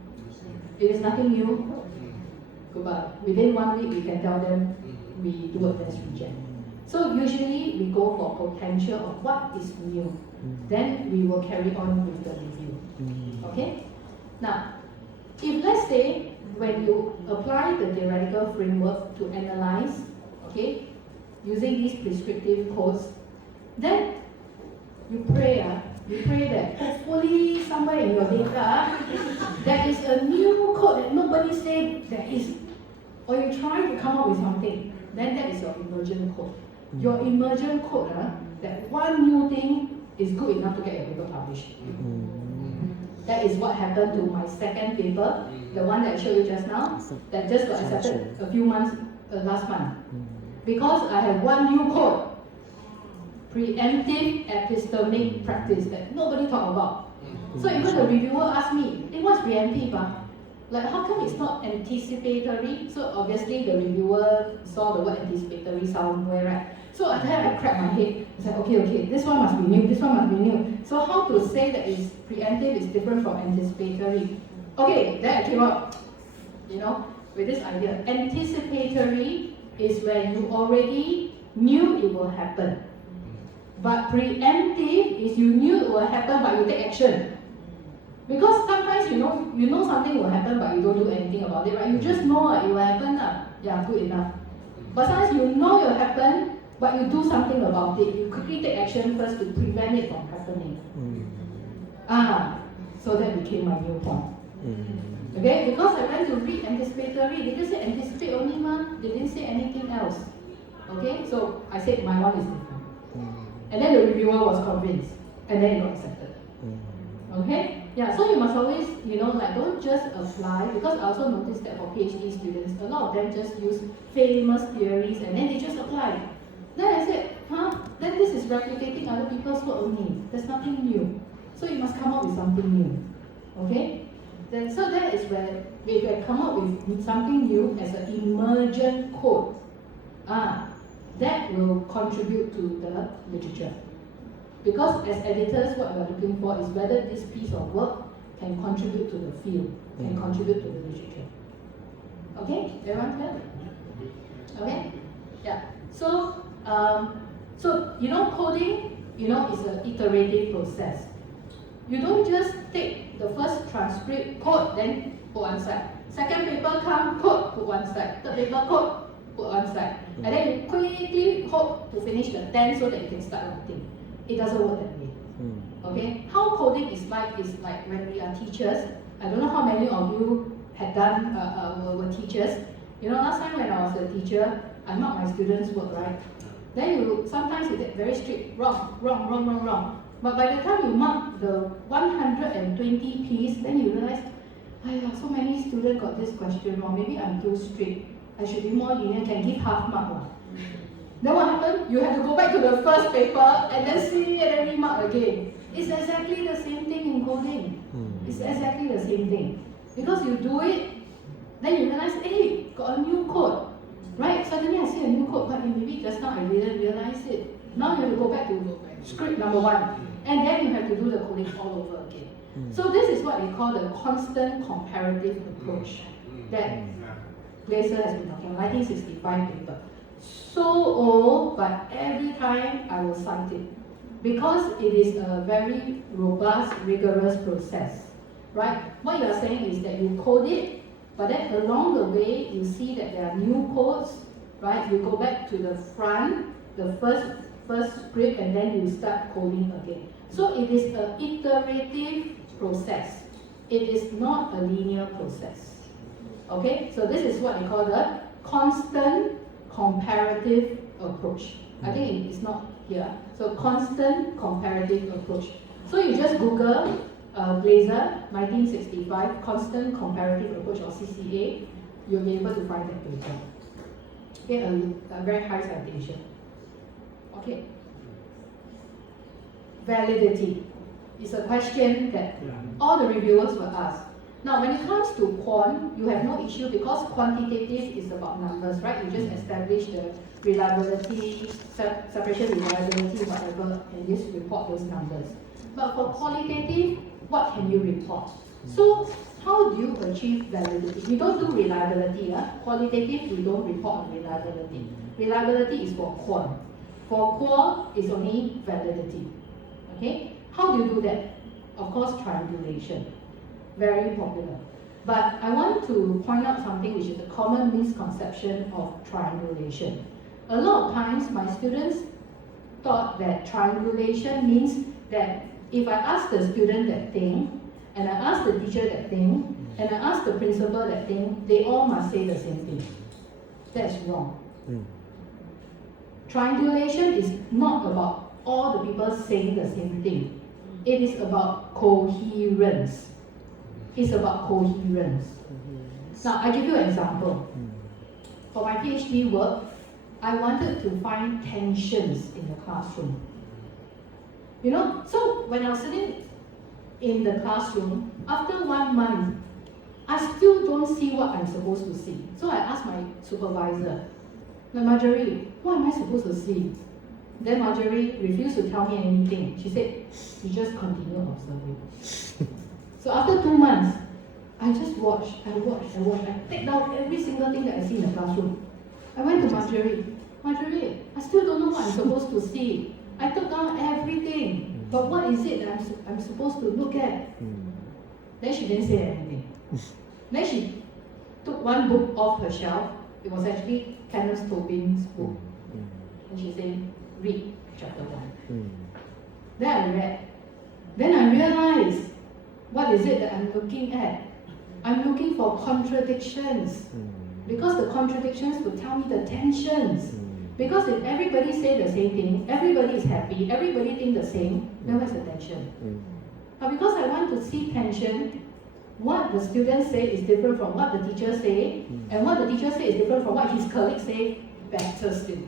If it's nothing new, goodbye. Within 1 week, we can tell them we do a desk reject. So usually, we go for potential of what is new. Then we will carry on with the review. Okay? Now, if let's say, when you apply the theoretical framework to analyze, okay, using these prescriptive codes, then you pray that hopefully somewhere in your data there is a new code that nobody said there is, or you try to come up with something, then that is your emergent code. Your emergent code, that one new thing is good enough to get your paper published. That is what happened to my second paper, the one that I showed you just now, that just got accepted a few months, last month. Because I have one new code, preemptive epistemic practice, that nobody talked about. So even the reviewer asked me, hey, what's preemptive? Like, how come it's not anticipatory? So obviously the reviewer saw the word anticipatory somewhere, right? So I cracked my head. I said, okay, this one must be new, this one must be new. So how to say that is preemptive is different from anticipatory? Okay, then I came up, with this idea. Anticipatory is when you already knew it will happen. But preemptive is you knew it will happen, but you take action. Because sometimes you know something will happen, but you don't do anything about it, right? You just know it will happen, yeah, good enough. But sometimes you know it will happen, but you do something about it. You quickly take action first to prevent it from happening. So that became my new point. Okay, because I went to read anticipatory, they just said anticipate only, they didn't say anything else. Okay, so I said my one is different. And then the reviewer was convinced, and then it got accepted. Okay? Yeah, so you must always, don't just apply, because I also noticed that for PhD students, a lot of them just use famous theories and then they just apply. Then I said, then this is replicating other people's work only. There's nothing new. So you must come up with something new. Okay? Then, so that is where we can come up with something new as an emergent code. That will contribute to the literature. Because as editors, what we are looking for is whether this piece of work can contribute to the field, can contribute to the literature. Okay? Everyone clear? Okay? Yeah. So, coding, is an iterative process. You don't just take the first transcript code, then put one side. Second paper come, put one side. Third paper put one side. And then you quickly hope to finish the 10 so that you can start writing. It doesn't work that way. Okay? How coding is like when we are teachers. I don't know how many of you had done were teachers. You know, last time when I was a teacher, I mark my students' work, right? Then sometimes you get very strict, wrong. But by the time you mark the 120 piece, then you realize, so many students got this question wrong. Maybe I'm too strict. I should be more lenient, can give half mark. Then what happened? You have to go back to the first paper and then see and then remark again. It's exactly the same thing in coding. It's exactly the same thing. Because you do it, then you realize, hey, got a new code. Right? Suddenly I see a new code, but maybe just now I didn't realize it. Now you have to go back to script number 1. And then you have to do the coding all over again. So this is what we call the constant comparative approach that Glaser has been talking about, 1965 paper. So old, but every time I will cite it. Because it is a very robust, rigorous process. Right? What you are saying is that you code it, but then along the way, you see that there are new codes, right? You go back to the front, the first script, and then you start coding again. So it is an iterative process. It is not a linear process. Okay? So this is what we call the constant comparative approach. I think it's not here. So constant comparative approach. So you just Google Glaser 1965 constant comparative approach, or CCA. You'll be able to find that paper. Okay, a very high citation. Okay. Validity is a question that all the reviewers will ask. Now, when it comes to quant, you have no issue because quantitative is about numbers, right? You just establish the reliability, separation reliability, whatever, and just report those numbers. But for qualitative, what can you report? So, how do you achieve validity? We don't do reliability. Qualitative, we don't report on reliability. Reliability is for quant. For qual, it's only validity. Okay? How do you do that? Of course, triangulation. Very popular. But I want to point out something which is a common misconception of triangulation. A lot of times, my students thought that triangulation means that if I ask the student that thing, and I ask the teacher that thing, and I ask the principal that thing, they all must say the same thing. That's wrong. Triangulation is not about all the people saying the same thing. It is about coherence. It's about coherence. Now, I give you an example. For my PhD work, I wanted to find tensions in the classroom. You know, so when I was sitting in the classroom, after 1 month, I still don't see what I'm supposed to see. So I asked my supervisor, Marjorie, what am I supposed to see? Then Marjorie refused to tell me anything. She said, you just continue observing. So after 2 months, I just watched. I take down every single thing that I see in the classroom. I went to Marjorie, I still don't know what I'm supposed to see. I took down everything, but what is it that I'm supposed to look at? Then she didn't say anything. Then she took one book off her shelf. It was actually Kenneth Tobin's book. And she said, read chapter 1. Then I read. Then I realized, what is it that I'm looking at? I'm looking for contradictions. Because the contradictions will tell me the tensions. Because if everybody say the same thing, everybody is happy, everybody think the same, then where's the tension? But because I want to see tension, what the students say is different from what the teachers say, and what the teacher say is different from what his colleagues say, better still.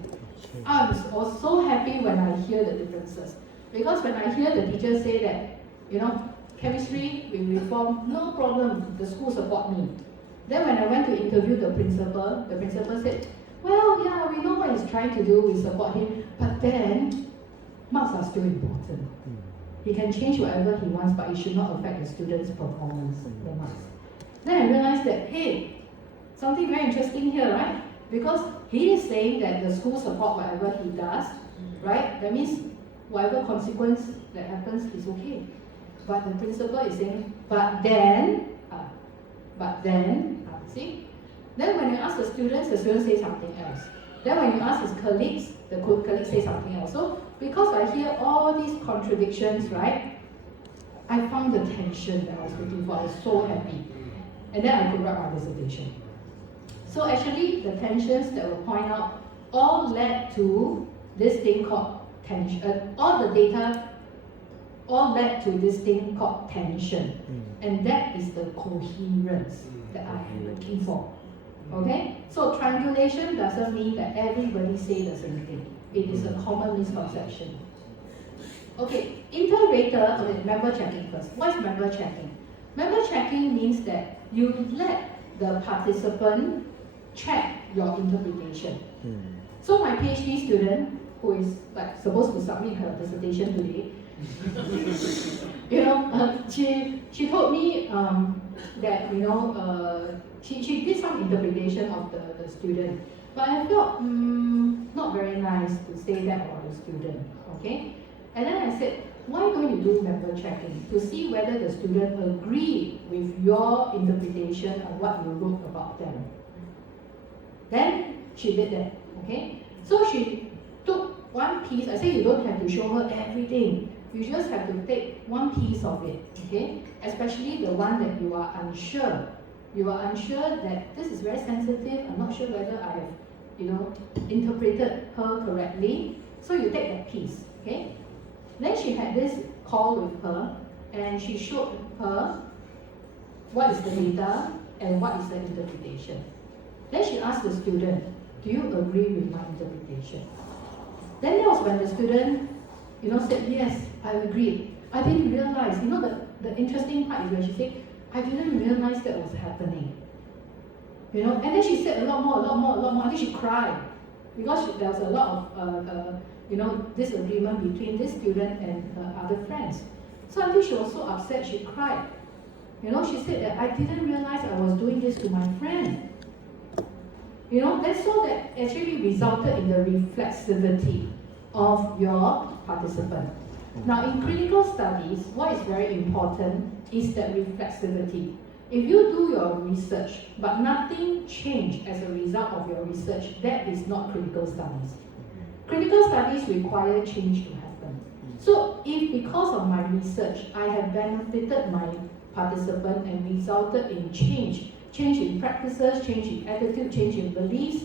I'm so happy when I hear the differences. Because when I hear the teachers say that, you know, chemistry, we reform, no problem, the school support me. Then when I went to interview the principal said, well, yeah, we know what he's trying to do, we support him, but then marks are still important. He can change whatever he wants, but it should not affect the student's performance, the marks. Then I realized that, hey, something very interesting here, right? Because he is saying that the school support whatever he does, right? That means whatever consequence that happens is okay. But the principal is saying, but then But then, see, then when you ask the students say something else. Then when you ask his colleagues, the colleagues say something else. So because I hear all these contradictions, right, I found the tension that I was looking for. I was so happy. And then I could write my dissertation. So actually, the tensions that were pointed out all led to this thing called tension. All the data all led to this thing called tension. And that is the coherence that I am looking for. Okay? So triangulation doesn't mean that everybody say the same thing. It is a common misconception. Okay, inter-rater, okay, member checking first. What is member checking? Member checking means that you let the participant check your interpretation. So my PhD student, who is like supposed to submit her dissertation today, she told me that she did some interpretation of the student, but I felt not very nice to say that about the student. Okay, and then I said, why don't you do member checking to see whether the student agree with your interpretation of what you wrote about them? Then she did that. Okay, so she took one piece. I said you don't have to show her everything. You just have to take one piece of it. Okay, especially the one that you are unsure. You are unsure that this is very sensitive. I'm not sure whether I have, interpreted her correctly. So you take that piece. Okay. Then she had this call with her, and she showed her what is the data and what is the interpretation. Then she asked the student, do you agree with my interpretation? Then that was when the student, said, yes, I agree. I didn't realize, the interesting part is when she said, I didn't realize that was happening. And then she said a lot more. I think she cried because there was a lot of, disagreement between this student and her other friends. So I think she was so upset, she cried. She said that I didn't realize I was doing this to my friend. That's so that actually resulted in the reflexivity of your participant. Now in clinical studies, what is very important is that reflexivity. If you do your research, but nothing changed as a result of your research, that is not clinical studies. Clinical studies require change to happen. So if because of my research, I have benefited my participant and resulted in change in practices, change in attitude, change in beliefs,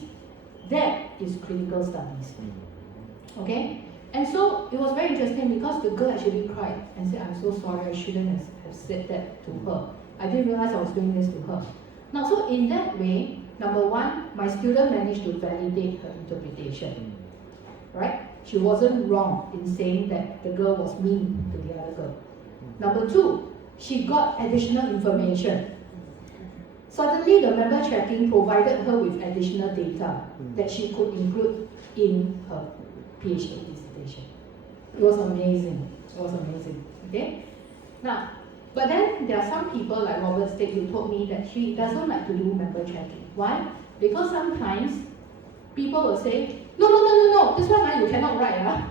that is clinical studies. Okay? And so it was very interesting because the girl actually cried and said, I'm so sorry, I shouldn't have said that to her. I didn't realize I was doing this to her. Now, so in that way, number one, my student managed to validate her interpretation. Right? She wasn't wrong in saying that the girl was mean to the other girl. Number two, she got additional information. Suddenly, the member checking provided her with additional data that she could include in her PhD dissertation. It was amazing. It was amazing. Okay? Now, but then there are some people like Robert Stick who told me that she doesn't like to do member checking. Why? Because sometimes people will say, no, this one you cannot write.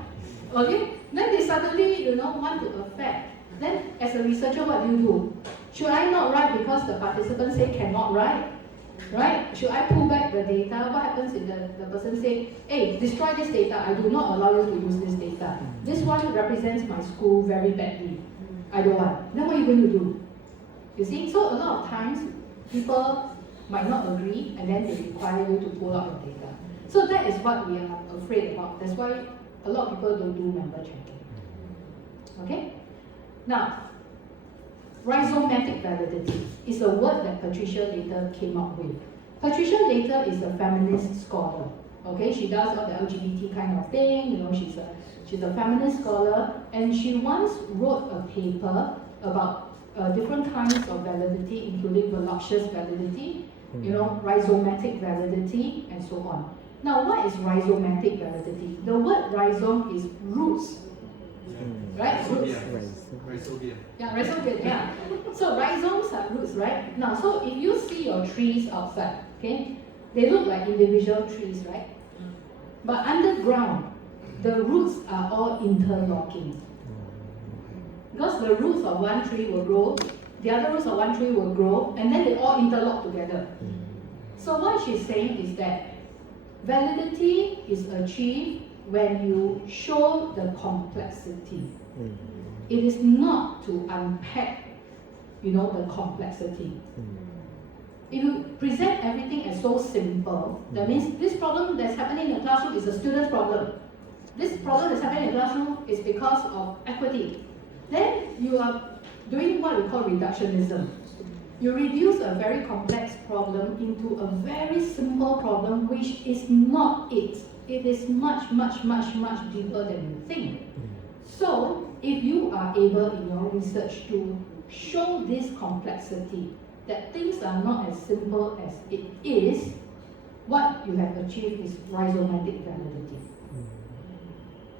Okay? Then they suddenly, want to affect. Then as a researcher, what do? Should I not write because the participants say cannot write? Right? Should I pull back the data? What happens if the person say, hey, destroy this data, I do not allow you to use this data. This one represents my school very badly. I don't want. Then what are you going to do? You see, so a lot of times people might not agree and then they require you to pull out your data. So that is what we are afraid about. That's why a lot of people don't do member checking. Okay? Now, rhizomatic validity is a word that Patricia later came up with. Patricia later is a feminist scholar. Okay, she does all the LGBT kind of thing. She's a feminist scholar, and she once wrote a paper about different kinds of validity, including voluptuous validity, rhizomatic validity, and so on. Now, what is rhizomatic validity? The word rhizome is roots. Right? Roots. Rhizobium. Yeah, rhizobium, yeah. So rhizomes are roots, right? Now, so if you see your trees outside, okay, they look like individual trees, right? But underground, the roots are all interlocking. Because the roots of one tree will grow the other roots of one tree will grow, and then they all interlock together. So what she's saying is that validity is achieved when you show the complexity. It is not to unpack, the complexity. If you present everything as so simple, that means this problem that's happening in the classroom is a student's problem. This problem that's happening in the classroom is because of equity. Then you are doing what we call reductionism. You reduce a very complex problem into a very simple problem, which is not it. It is much, much, much, much deeper than you think. So, if you are able in your research to show this complexity, that things are not as simple as it is, what you have achieved is rhizomatic validity.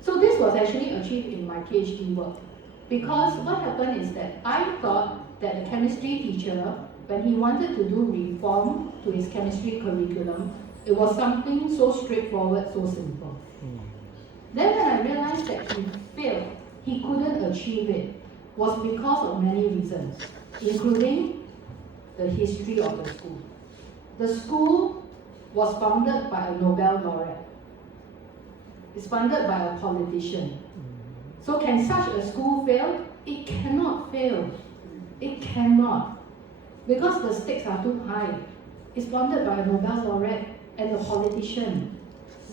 So this was actually achieved in my PhD work. Because what happened is that I thought that the chemistry teacher, when he wanted to do reform to his chemistry curriculum, it was something so straightforward, so simple. Then when I realized that he failed, he couldn't achieve it, was because of many reasons, including the history of the school. The school was founded by a Nobel laureate. It's funded by a politician. So can such a school fail? It cannot fail. It cannot. Because the stakes are too high. It's funded by a Nobel laureate and a politician.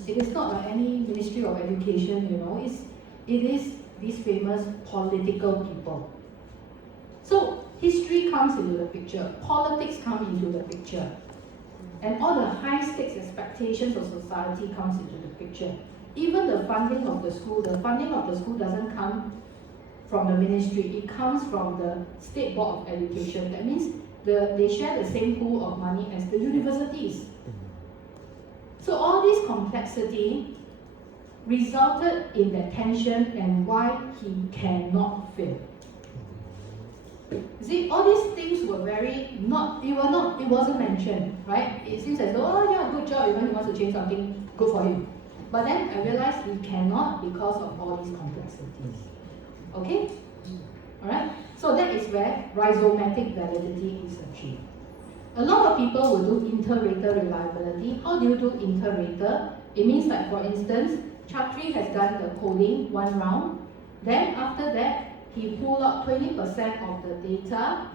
It is not like any Ministry of Education, it is these famous political people. So history comes into the picture, politics come into the picture, and all the high stakes expectations of society comes into the picture. Even the funding of the school doesn't come from the ministry, it comes from the State Board of Education. That means they share the same pool of money as the universities. So all this complexity resulted in the tension and why he cannot fail. You see, all these things were it wasn't mentioned, right? It seems as though, oh yeah, good job, even he wants to change something, good for him. But then I realized he cannot because of all these complexities. Okay? Alright? So that is where rhizomatic validity is achieved. A lot of people will do inter-rater reliability. How do you do inter-rater? It means like, for instance, Chatri has done the coding one round. Then after that, he pulled out 20% of the data.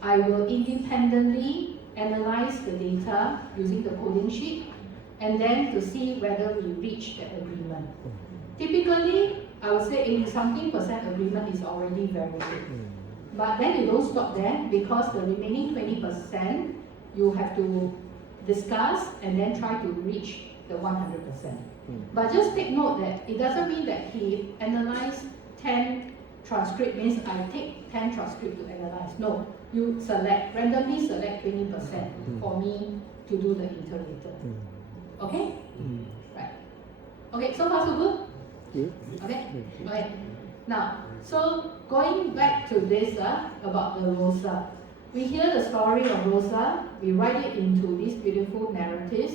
I will independently analyze the data using the coding sheet, and then to see whether we reach that agreement. Typically, I would say 80-something% agreement is already very good. But then you don't stop there, because the remaining 20% you have to discuss and then try to reach the 100%. But just take note that it doesn't mean that he analyzed 10 transcript, means I take 10 transcript to analyze. No, you randomly select 20% for me to do the inter-rater. Okay? Right. Okay, so far so good? Okay? Okay. Now, so going back to this about the Rosa. We hear the story of Rosa, we write it into these beautiful narratives.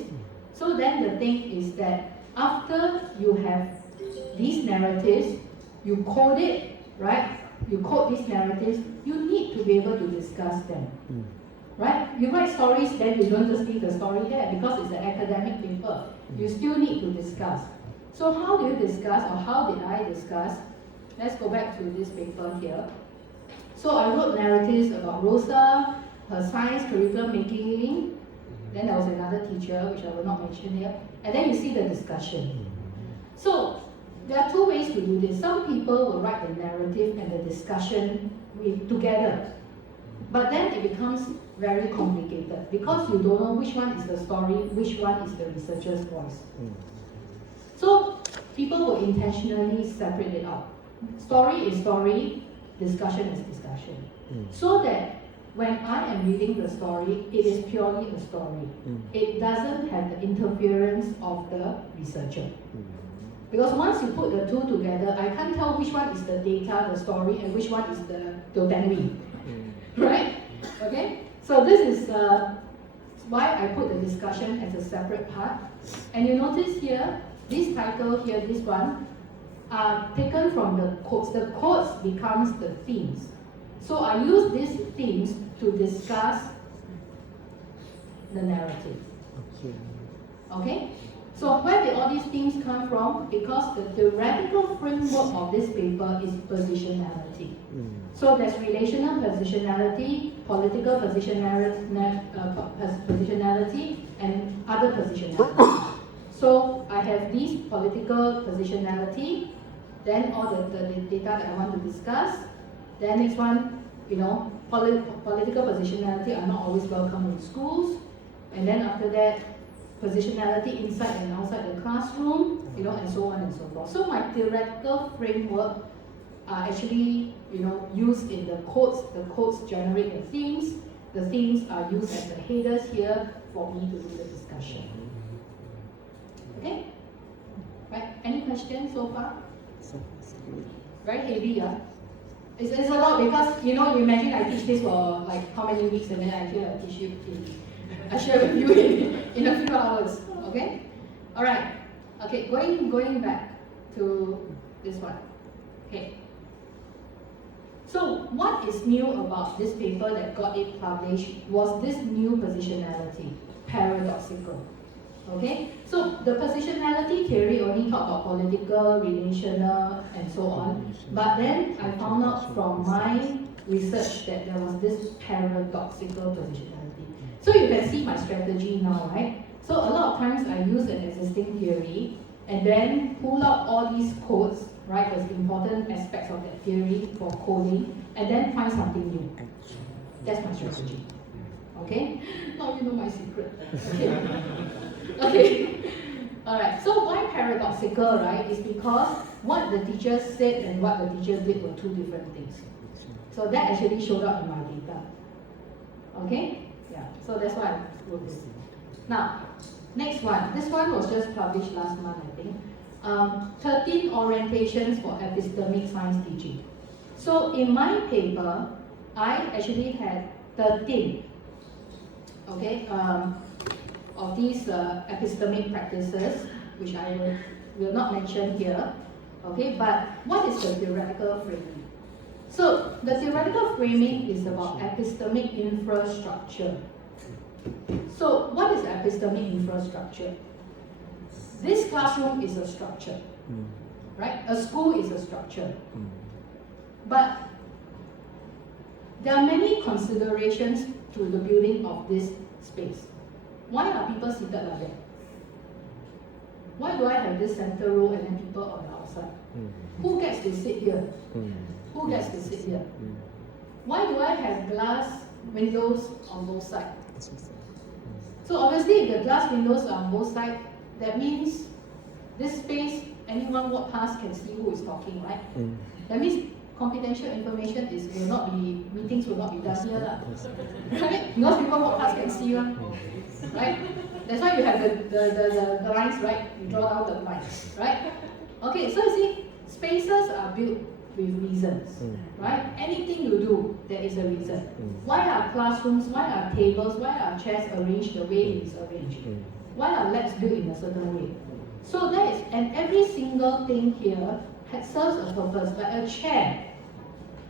So then the thing is that after you have these narratives, you code it, right? You code these narratives, you need to be able to discuss them. Right? You write stories, then you don't just leave the story there because it's an academic paper. You still need to discuss. So how do you discuss, or how did I discuss? Let's go back to this paper here. So I wrote narratives about Rosa, her science curriculum making. Then there was another teacher, which I will not mention here. And then you see the discussion. So there are two ways to do this. Some people will write the narrative and the discussion together. But then it becomes very complicated because you don't know which one is the story, which one is the researcher's voice. So people will intentionally separate it out. Story is story, discussion is discussion. So that when I am reading the story, it is purely a story. It doesn't have the interference of the researcher. Because once you put the two together, I can't tell which one is the data, the story, and which one is the Dotangui. Right? Okay? So this is why I put the discussion as a separate part. And you notice here, this title here, this one, are taken from the quotes. The quotes becomes the themes. So I use these themes to discuss the narrative. Okay? So where did all these themes come from? Because the theoretical framework of this paper is positionality. So there's relational positionality, political positionality, and other positionality. So I have these political positionality, then all the data that I want to discuss. Then next one, political positionality are not always welcome in schools. And then after that, positionality inside and outside the classroom, and so on and so forth. So my theoretical framework are actually, used in the quotes. The quotes generate the themes. The themes are used as the headers here for me to do the discussion. Okay? Right? Any questions so far? Very heavy, yeah? It's a lot because, you imagine I teach this for like how many weeks and then I teach you I share with you in a few hours. Okay? Alright. Okay, going back to this one. Okay. So what is new about this paper that got it published was this new positionality, paradoxical. Okay? So the positionality theory only talked about political, relational, and so on. But then I found out from my research that there was this paradoxical positionality. So you can see my strategy now, right? So a lot of times I use an existing theory and then pull out all these codes, right, as important aspects of that theory for coding, and then find something new. That's my strategy. Okay? Now you know my secret. Okay. Okay. Alright, so why paradoxical, right? Is because what the teacher said and what the teacher did were two different things. So that actually showed up in my data. Okay? Yeah, so that's why I wrote this. Now, next one. This one was just published last month, I think. 13 orientations for epistemic science teaching. So in my paper, I actually had 13, okay, of these epistemic practices, which I will not mention here. Okay, but what is the theoretical framing? So the theoretical framing is about epistemic infrastructure. So what is epistemic infrastructure? This classroom is a structure, right? A school is a structure. But there are many considerations to the building of this space. Why are people seated like that? Why do I have this center row and then people on the outside? Who gets to sit here? Who gets to sit here? Why do I have glass windows on both sides? So obviously if the glass windows are on both sides, that means this space, anyone walk past can see who is talking, right? That means confidential information meetings will not be done here, right? Because people walk past can see one, right? That's why you have the lines, right? You draw out the lines, right? Okay, so you see, spaces are built with reasons, right? Anything you do, there is a reason. Why are classrooms, why are tables, why are chairs arranged the way it is arranged? Why are labs built in a certain way? So that is, and every single thing here serves a purpose. Like a chair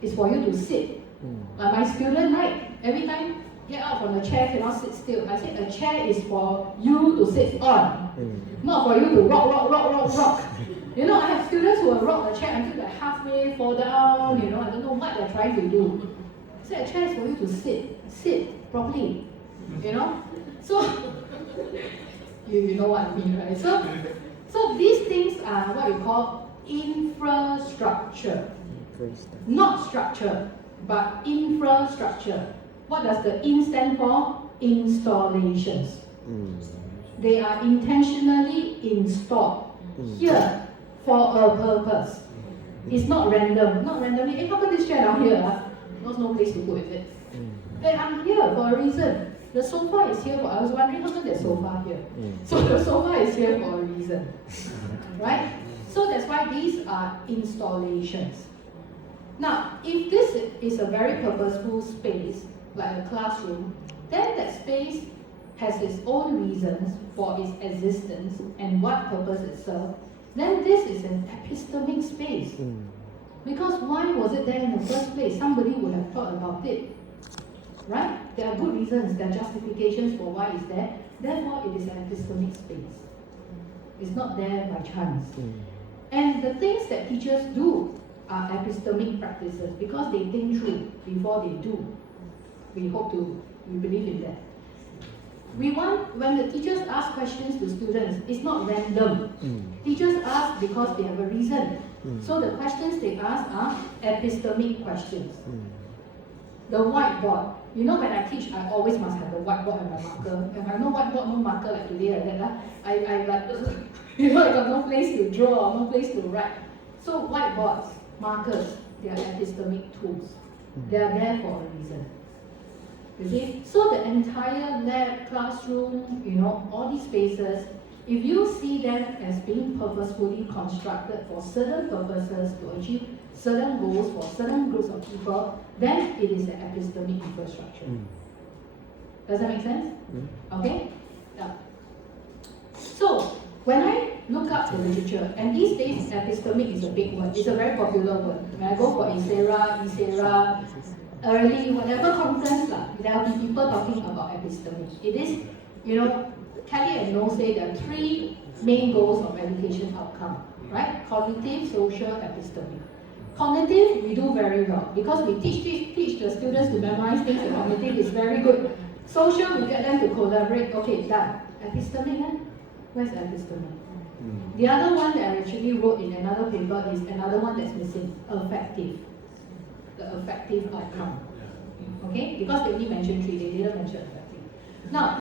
is for you to sit. Like my student, right? Every time get out from the chair, cannot sit still. I said a chair is for you to sit on, not for you to rock. You know, I have students who will rock the chair until they're halfway fall down, I don't know what they're trying to do. I said a chair is for you to sit properly, So, you know what I mean, right? So these things are what we call infrastructure. Not structure, but infrastructure. What does the in stand for? Installations. They are intentionally installed here for a purpose. It's not random. Not randomly, how come this chair down here? There's no place to put it. I'm here for a reason. The sofa is here I was wondering how come there's sofa here. So the sofa is here for a reason. Right? So that's why these are installations. Now, if this is a very purposeful space, like a classroom, then that space has its own reasons for its existence and what purpose it serves, then this is an epistemic space. Because why was it there in the first place? Somebody would have thought about it. Right? There are good reasons, there are justifications for why it's there. Therefore, it is an epistemic space. It's not there by chance. And the things that teachers do are epistemic practices because they think through before they do. We believe in that. We want, when the teachers ask questions to students, it's not random. Teachers ask because they have a reason. So the questions they ask are epistemic questions. The whiteboard. You know, when I teach, I always must have the whiteboard and my marker. And I no whiteboard, no marker like today like that. I like, you know, I got no place to draw, no place to write. So whiteboards, markers, they are epistemic tools. They are there for a reason. You see? So the entire lab, classroom, you know, all these spaces, if you see them as being purposefully constructed for certain purposes to achieve certain goals for certain groups of people, then it is an epistemic infrastructure. Does that make sense? Okay? Yeah. So, when I look up the literature, and these days epistemic is a big word, it's a very popular word. When I go for ISERA, early, whatever conference, there will be people talking about epistemic. It is, you know, Kelly and Noel say there are 3 main goals of education outcome, right? Cognitive, social, epistemic. Cognitive, we do very well because we teach the students to memorize things. The cognitive is very good. Social, we get them to collaborate. Okay, done. Epistemic, where's epistemic? The other one that I actually wrote in another paper is another one that's missing, affective. The affective outcome. Okay? Because they only mentioned 3, they didn't mention affective. Now,